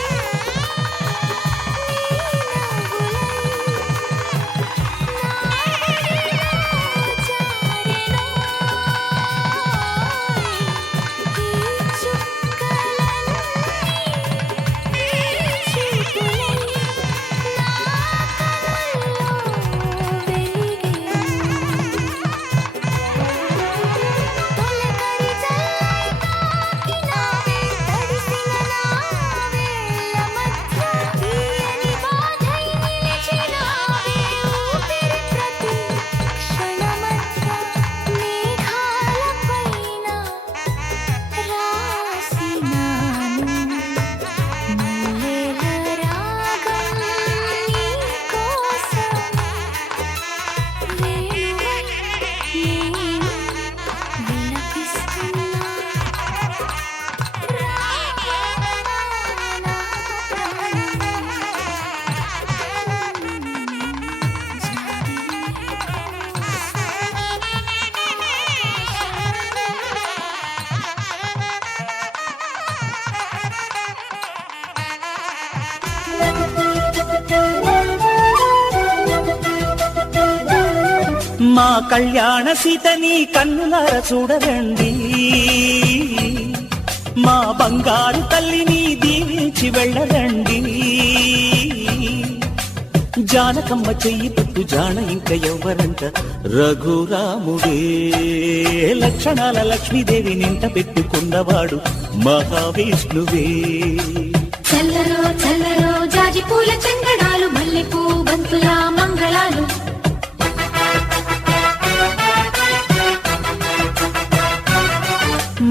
మా కళ్యాణ సీతని కన్నులార చూడరండి మా బంగారు తల్లిని దీవించి వెళ్ళరండి జానకమ్మ చెయ్యి పట్టు జాన ఇంక ఎవ్వరంట రఘురాముడే లక్షణాల లక్ష్మీదేవి నింట పెట్టుకున్నవాడు మహావిష్ణువే చల్లరో చల్లరో జాజి పూల చెంగడాలు మల్లెపూ బంతుల మంగళాలు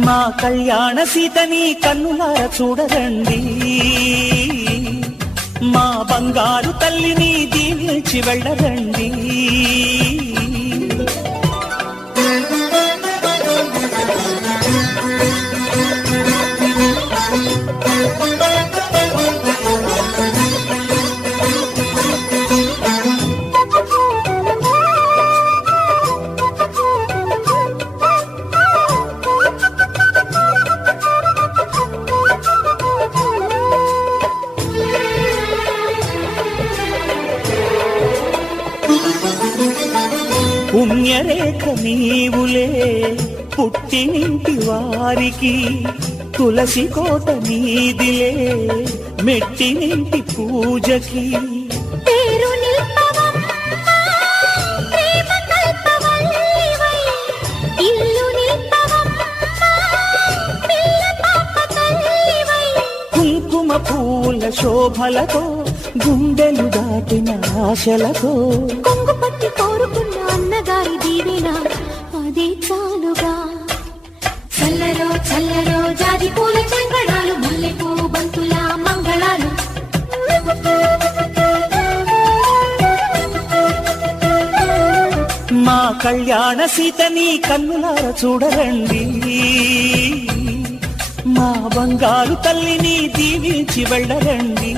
మా కళ్యాణ సీతని కన్నులార చూడరండి, మా బంగారు తల్లిని దీవించి వెళ్ళరండి. పుణ్యరేఖ నీవులే పుట్టినింటి వారికి, తులసి కోట నీదిలే మెట్టినింటి పూజకి. పేరు నిల్పవమ్మా, ప్రేమ కల్పవల్లివై, ఇల్లు నిల్పవమ్మా, పిల్ల పాప తల్లివై. కుంకుమ పూల శోభలతో గుండెలు దాటిన ఆశలతో, కొంగు పట్టి కోరుకున్న అన్నగారి దీవెన అదే చాలుగా. చల్లరో చల్లరో జాతి పూల చెంగడాలు, మల్లెపూ బంతుల మంగళాలు. మా కళ్యాణ సీతని కన్నులార చూడరండి, మా బంగారు తల్లిని దీవించి వెళ్ళరండి.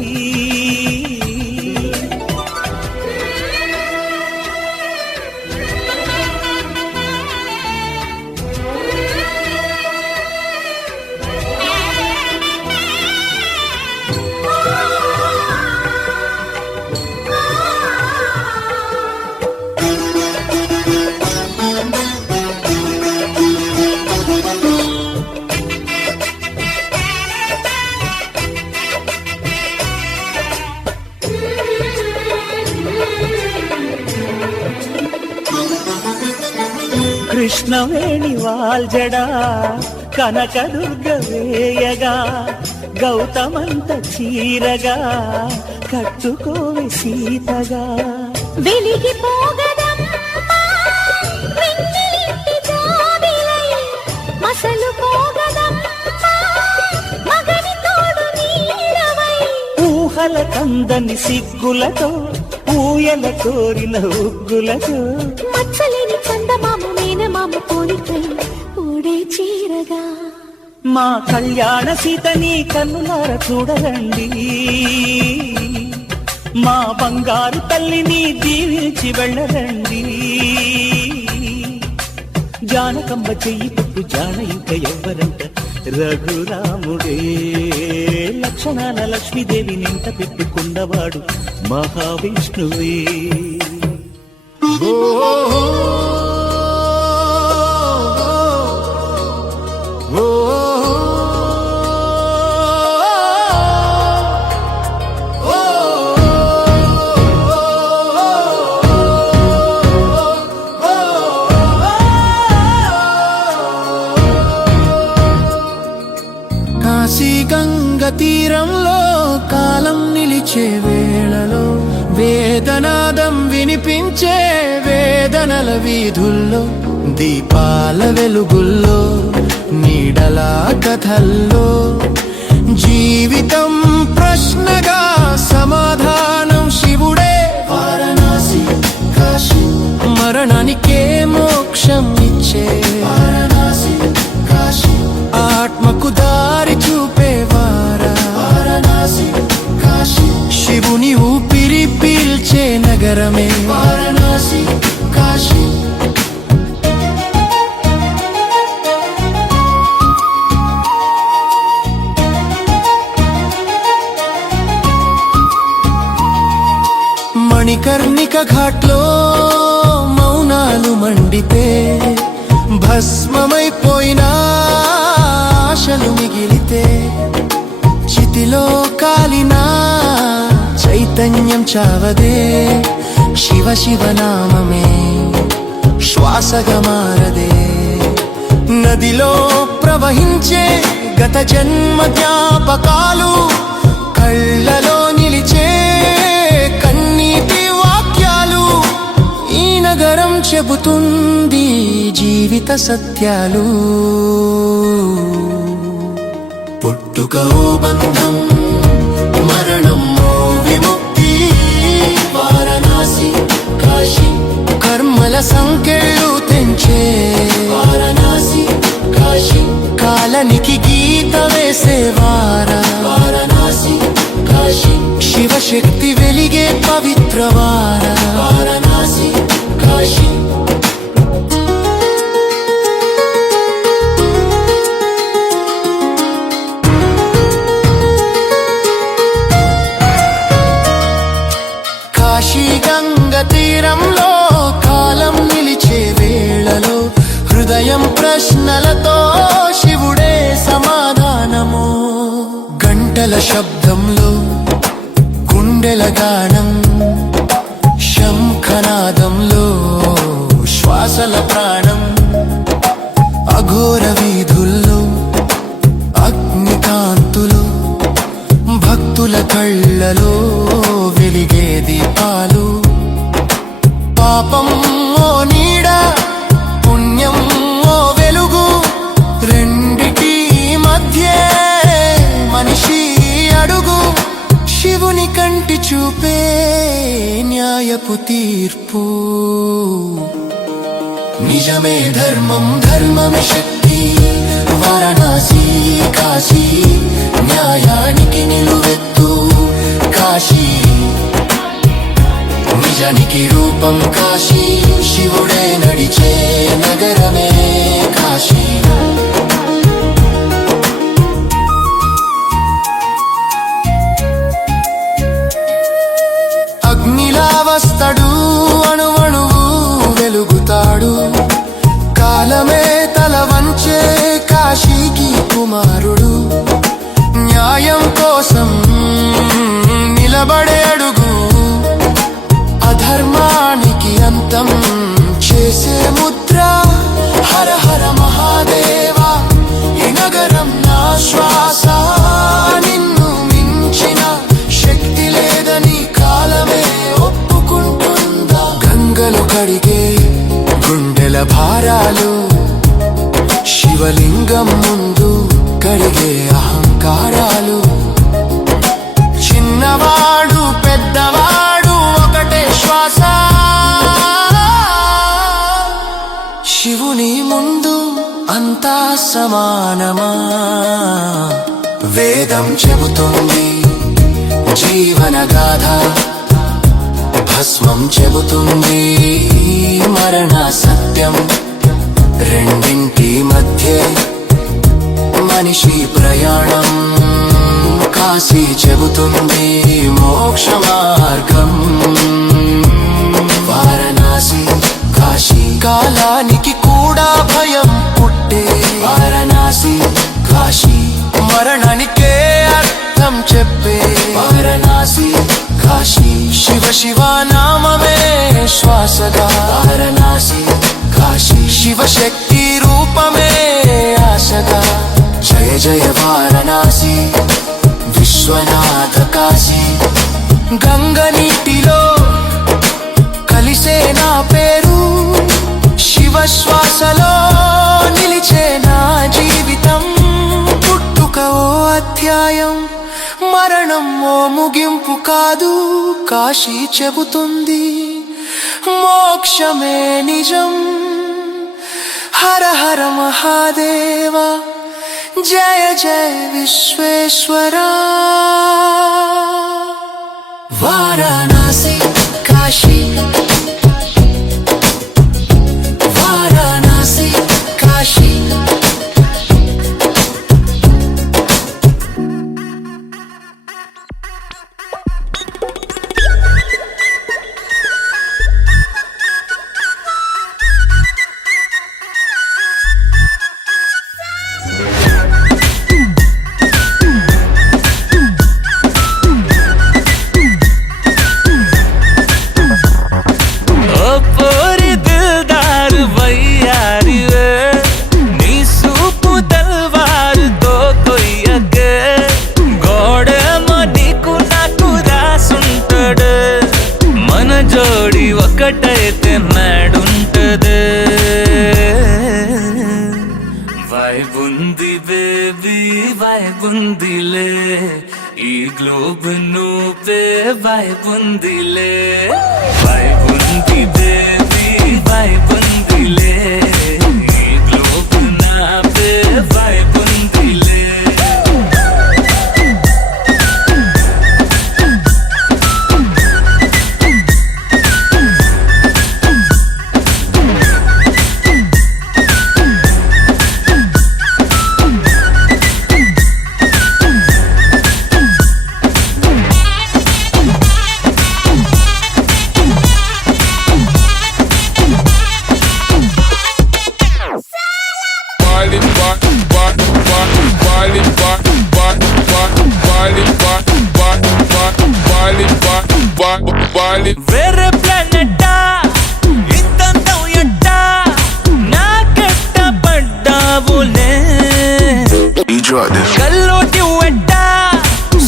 కృష్ణవేణి వాల్జడా కనకదుర్గ వేయగా, గౌతమంత చీరగా కట్టుకోవి సీతగా. వెలిగిపోగదమ్మా వెన్నెలింటి జాబిలై, మసలు పోగదమ్మా మగని తోడు నీడవై. ఊహల కందని సిగ్గులతో ఊయల కోరిన ఉగ్గులతో, మచ్చలేని చందమామ మేనమామ కోరికై ఊడే చీరగా. మా కళ్యాణ సీతని కన్నులార చూడరండి, మా బంగారు తల్లిని దీవించి వెళ్ళరండి. జానకమ్మ చెయ్యి పట్టు జాన ఇంక ఎవ్వరంట, రఘురాముడే లక్షణాల లక్ష్మీదేవి నింట పెట్టుకున్నవాడు మహావిష్ణువే. కాశీ గంగ తీరంలో కాలం నిలిచే వేళలో, వేదనాదం వినిపించే వేదనల వీధుల్లో, దీపాల వెలుగుల్లో నీడల కథల్లో, జీవితం ప్రశ్నగా సమాధానం శివుడే. వారణాసి కాశీ మరణానికే మోక్షం ఇచ్చే, వారణాసి కాశీ ఆత్మకు దారి చూపేవారా, వారణాసి కాశీ శివుని ఊపిరి పీల్చే నగరమే వారణాసి కాశీ. మణికర్ణిక ఘాట్లో మౌనాలు మండితే, భస్మమైపోయిన ఆశలు మిగిలితే, చితిలో కాలిన చైతన్యం చావదే, శివ శివ నామమే శ్వాసగా మారదే. నదిలో ప్రవహించే గత జన్మ జ్ఞాపకాలు, కళ్ళలో నిలిచే కన్నీటి వాక్యాలు, ఈ నగరం చెబుతుంది జీవిత సత్యాలు. పుట్టుక ఓ బంధం, మరణం ఓ విముక్తి. వారణాసి కాశీ కర్మల సంకెళ్ళు తెంచే వారణాసి కాశీ, కాలనికి గీత వేసేవార వారణాసి కాశీ, శివశక్తి వెలిగే పవిత్రవార వారణాసి కాశీ. కాశీ గంగ తీరంలో కాలం నిలిచే వేళలో హృదయం ప్రశ్నలతో శివుడే సమాధానము. గంటల శబ్దంలో గుండెల గానం, శంఖనాదంలో శ్వాసల ప్రాణం. అఘోర వీధుల్లో అగ్నికాంతులు, భక్తుల కళ్ళలో వెలిగే దీపాలు. పాపం ఓ నీడ, పుణ్యం ఓ వెలుగు, రెండిటి మధ్య మనిషి అడుగు. శివుని కంటి చూపే న్యాయపు తీర్పు. నిజమే ధర్మం, ధర్మమే శక్తి. వారణాసి కాశీ న్యాయానికి నిలువెత్తు కాశీ. నిజానికి రూపం కాశీ, శివుడే నడిచే నగరమే కాశీ. అగ్నిలా వస్తాడు, అణువణువు వెలుగుతాడు. కాలమే తల వంచే కాశీకి కుమారుడు. న్యాయం కోసం నిలబడే అడుగు, అధర్మానికి అంతం చేసే ముద్ర. హర హర మహాదేవ, ఈ నగరం నా శ్వాస. నిన్ను మించిన శక్తి లేదని కాలమే ఒప్పుకుంటుందా? గంగలు కడిగే గుండెల భారాలు, శివలింగం ముందు కడిగే అహంకారాలు. చిన్నవాడు పెద్దవాడు ఒకటే శ్వాస. శివుని ముందు అంతా సమానమా? వేదం చెబుతుంది జీవన గాథ, భస్మం చెబుతుంది మరణ సత్యం. రెండింటి మధ్య మనిషి ప్రయాణం. కాశీ చెబుతుంది మోక్ష మార్గం. వారణాసి కాశీ కాలానికి కూడా భయం పుట్టే వారణాసి కాశీ. మరణానికే అర్థం చెప్పే వారణాసి కాశీ. శివ శివ నామమే శ్వాసగా వారణాసి కాశీ. శివశక్తి రూపమే ఆశగా. జయ జయ వారణాసి విశ్వనాథ కాశీ. గంగ నీటిలో కలిసే నా పేరు, శివ శ్వాసలో నిలిచే నా జీవితం. పుట్టుక ఓ అధ్యాయం, మరణం ఓ ముగింపు కాదు. కాశీ చెబుతుంది మోక్షమే నిజం. హర హర మహాదేవ, జయ జయ విశ్వేశ్వరా. వారణాసి కాశీ, వారణాసి కాశీ. ఒక్కటైతే నాడుంటదే వైబుంది బేబీ వైబుందిలే ఈ గ్లోబ్ నువ్వే వైబుందిలే వైబుంది బేబీ వైబుందిలే ఈ గ్లోబ్ నావే వైబుందిలే వేరే ప్లానెట్టా ఇంతంతం ఎట్టా నాకెట్ట పడ్డావులే కల్లోటి వెట్టా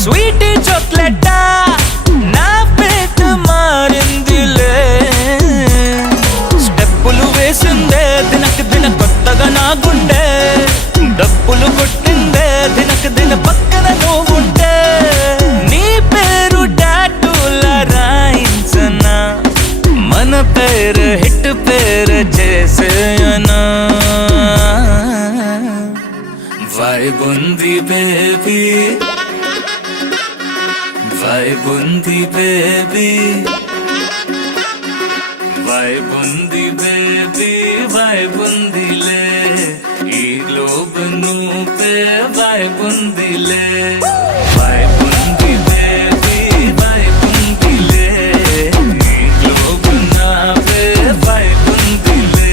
స్వీట్ చాక్లెట్టా నా పేట మారిందిలే స్టెప్పులు వేసిందే దినకు దిన కొత్తగా నా గుండె డప్పులు కొట్టిందే దినకు దిన పక్కన నువ్వుంటే నీ పేరు టాటూల రాయించనా మన పేరు హిట్ పేరు చేసేయనా వైబుంది బేబీ వైబుంది బేబీ వైబుంది బేబీ వైబుందిలే ఈ గ్లోబ్ నువ్వే వైబుందిలే వైబుంది బేబీ వైబుందిలే ఈ గ్లోబ్ నావే వైబుందిలే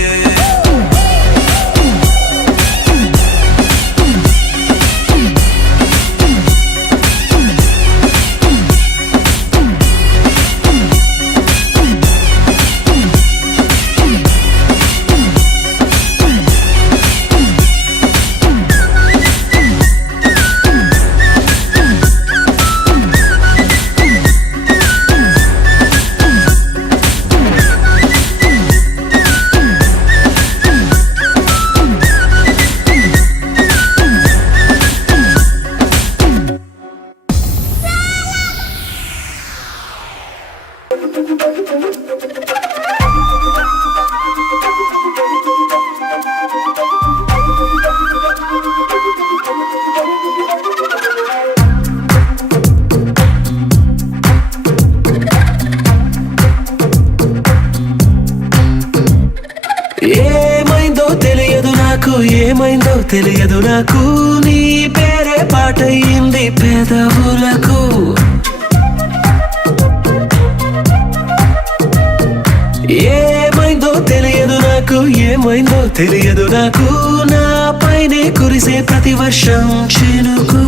ఏమైందో తెలియదు నాకు నీ పేరే పాటయింది పెదవులకు ఏమైందో తెలియదు నాకు ఏమైందో తెలియదు నాకు నా పైనే కురిసే ప్రతి వర్షం చినుకు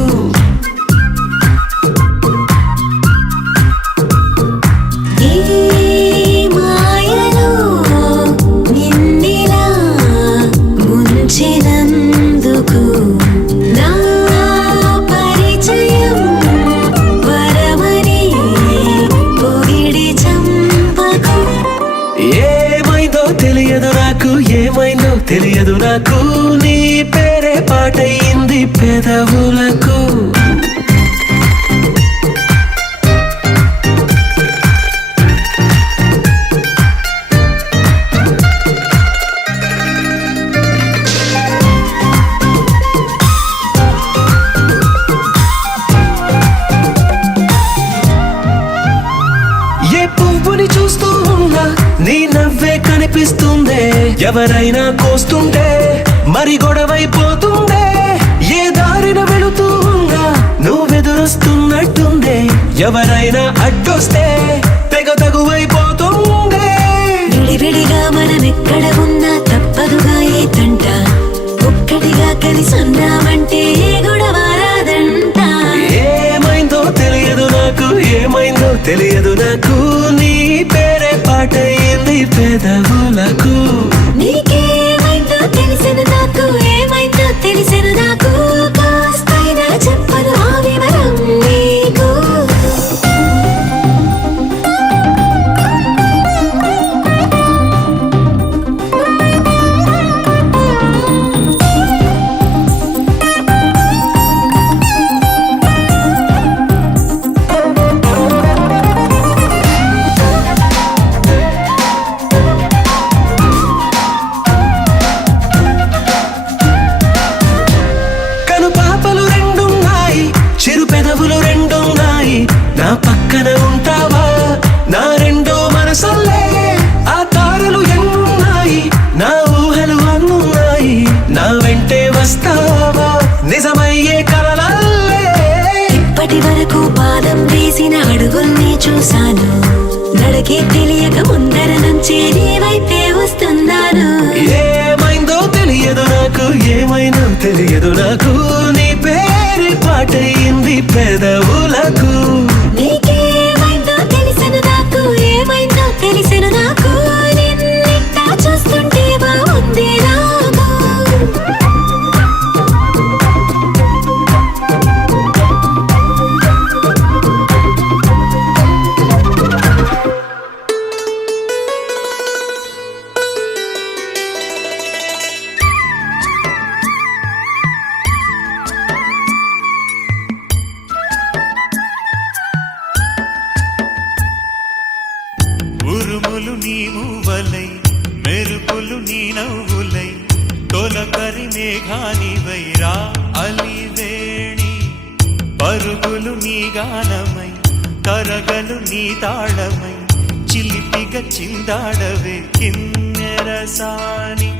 తెలియదు నాకు నీ పేరే పాటయింది పెదవులకు ఏ పువ్వుని చూస్తూ ఉన్నా నీ నవ్వే కనిపిస్తుందే ఎవరైనా కోస్తుంటే మరి గొడవైపోతుందే ఏ దారిన వెళుతుందా నువ్వెదురొస్తున్నట్టుందే ఎవరైనా అడ్డొస్తే తెగ తగువైపోతుందే విడివిడిగా మనమెక్కడ ఉన్నా తప్పదుగా ఏ తంట ఒక్కటిగా కలిసి ఉన్నామంటే గొడవ రాదంట ఏమైందో తెలియదు నాకు ఏమైందో తెలియదు నాకు నీ పేరే పాటయింది పెదవులకు నీకేమైందో తెలిసిన నాకు ఏమైందో తెలిసిన నాకు కాస్తైనా చెప్పను ఆ వివరం నీకు నా వెంటే వస్తావా నిజమయ్యే కలలల్లే ఇప్పటి వరకు పాదం వేసిన అడుగుల్ని చూశాను నడకే తెలియక ముందర నుంచి నీ వైపే వస్తున్నాను ఏమైందో తెలియదు నాకు ఏమైనా తెలియదు నాకు నీ పేరు పాటయింది పెదవులకు నీకేమైందో తెలిసను నాకు ఏమైందో తెలిసను నాకు నిన్నిట్టా చూస్తుంటే బాగుంది నాకు ఉరుములు నీ మూవలై మెరుపులు నీ నవ్వులై తొలకరి మేఘానివై రా అలివేణి పరుగులు నీ గానమై కరగలు నీ తాళమై చిలిపిగా చిందాడవే కిన్నెరసాని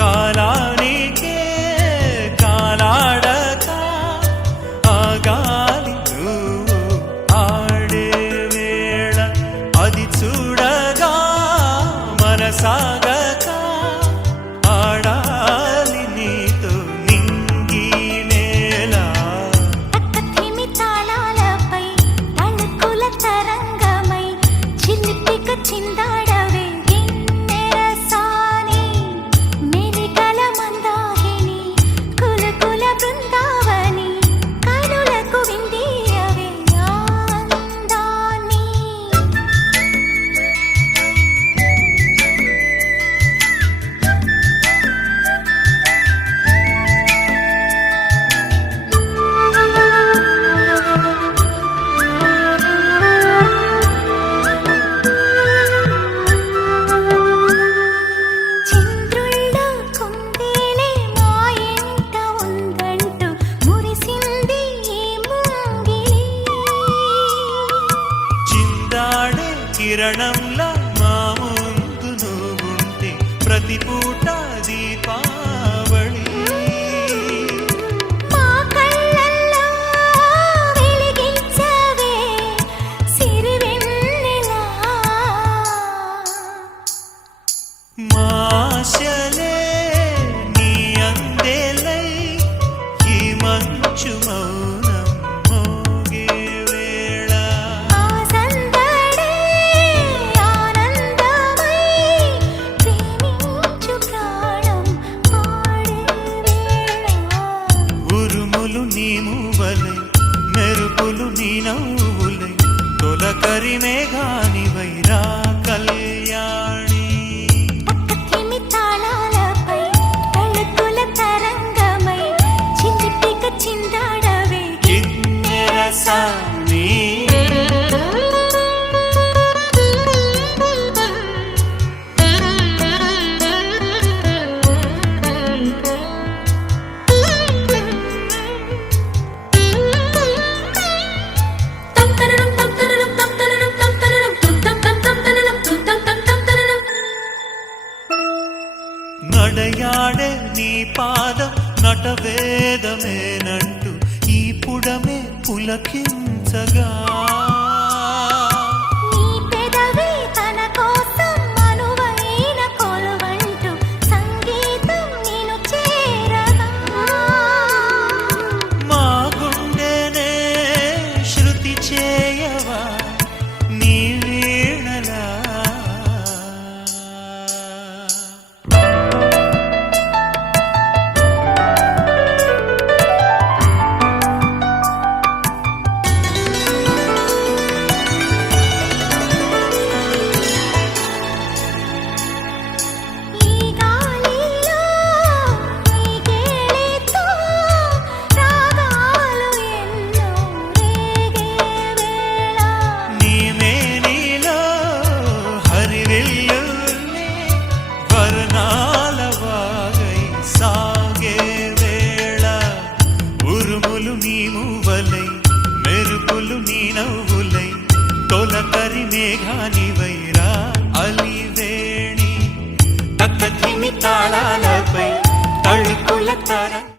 కాలానికే కాలాడక ఆగాలి నువ్వు ఆడే వేళ అది చూడగా మనసాగక ఆడాలి నీతో నింగి నేల పక్కతిమి తాళాలపై తళుకుల తరంగమై చిలిపిక చిందాడవే గిన్నెరసాని మెలికల మందాకిని కులకుల బృందావని కనులకు విందియవే ఆనందాన్ని చంద్రుళ్ళ కుందేలే మా ఇంట ఉందంటూ మురిసింది ఈ ముంగిలి చిందాడే కిరణంలా మా ముందు నువ్వుంటే ప్రతి పూట దీపావళి మా కళ్ళల్లో వెలిగించవే సిరివెన్నెలా మాశలే నీ అందేలై ఈ మంచు మౌనం మోగే వేళ ఆ సందడే ఆనందమై ప్రేమించు ప్రాణం ఆడే వేళ ఉరుములు నీ మూవలై మెరుపులు నీ నవ్వులై తొలకరి మేఘానివై రా కళ్యాణి పక్కతిమి తాళాలపై తళుకుల తరంగమై చిలిపిక చిందాడవే కిన్నెరసాని నడయాడే నీ పాదం నటవేదమేనంటూ ఈ పుడమే పులకించగా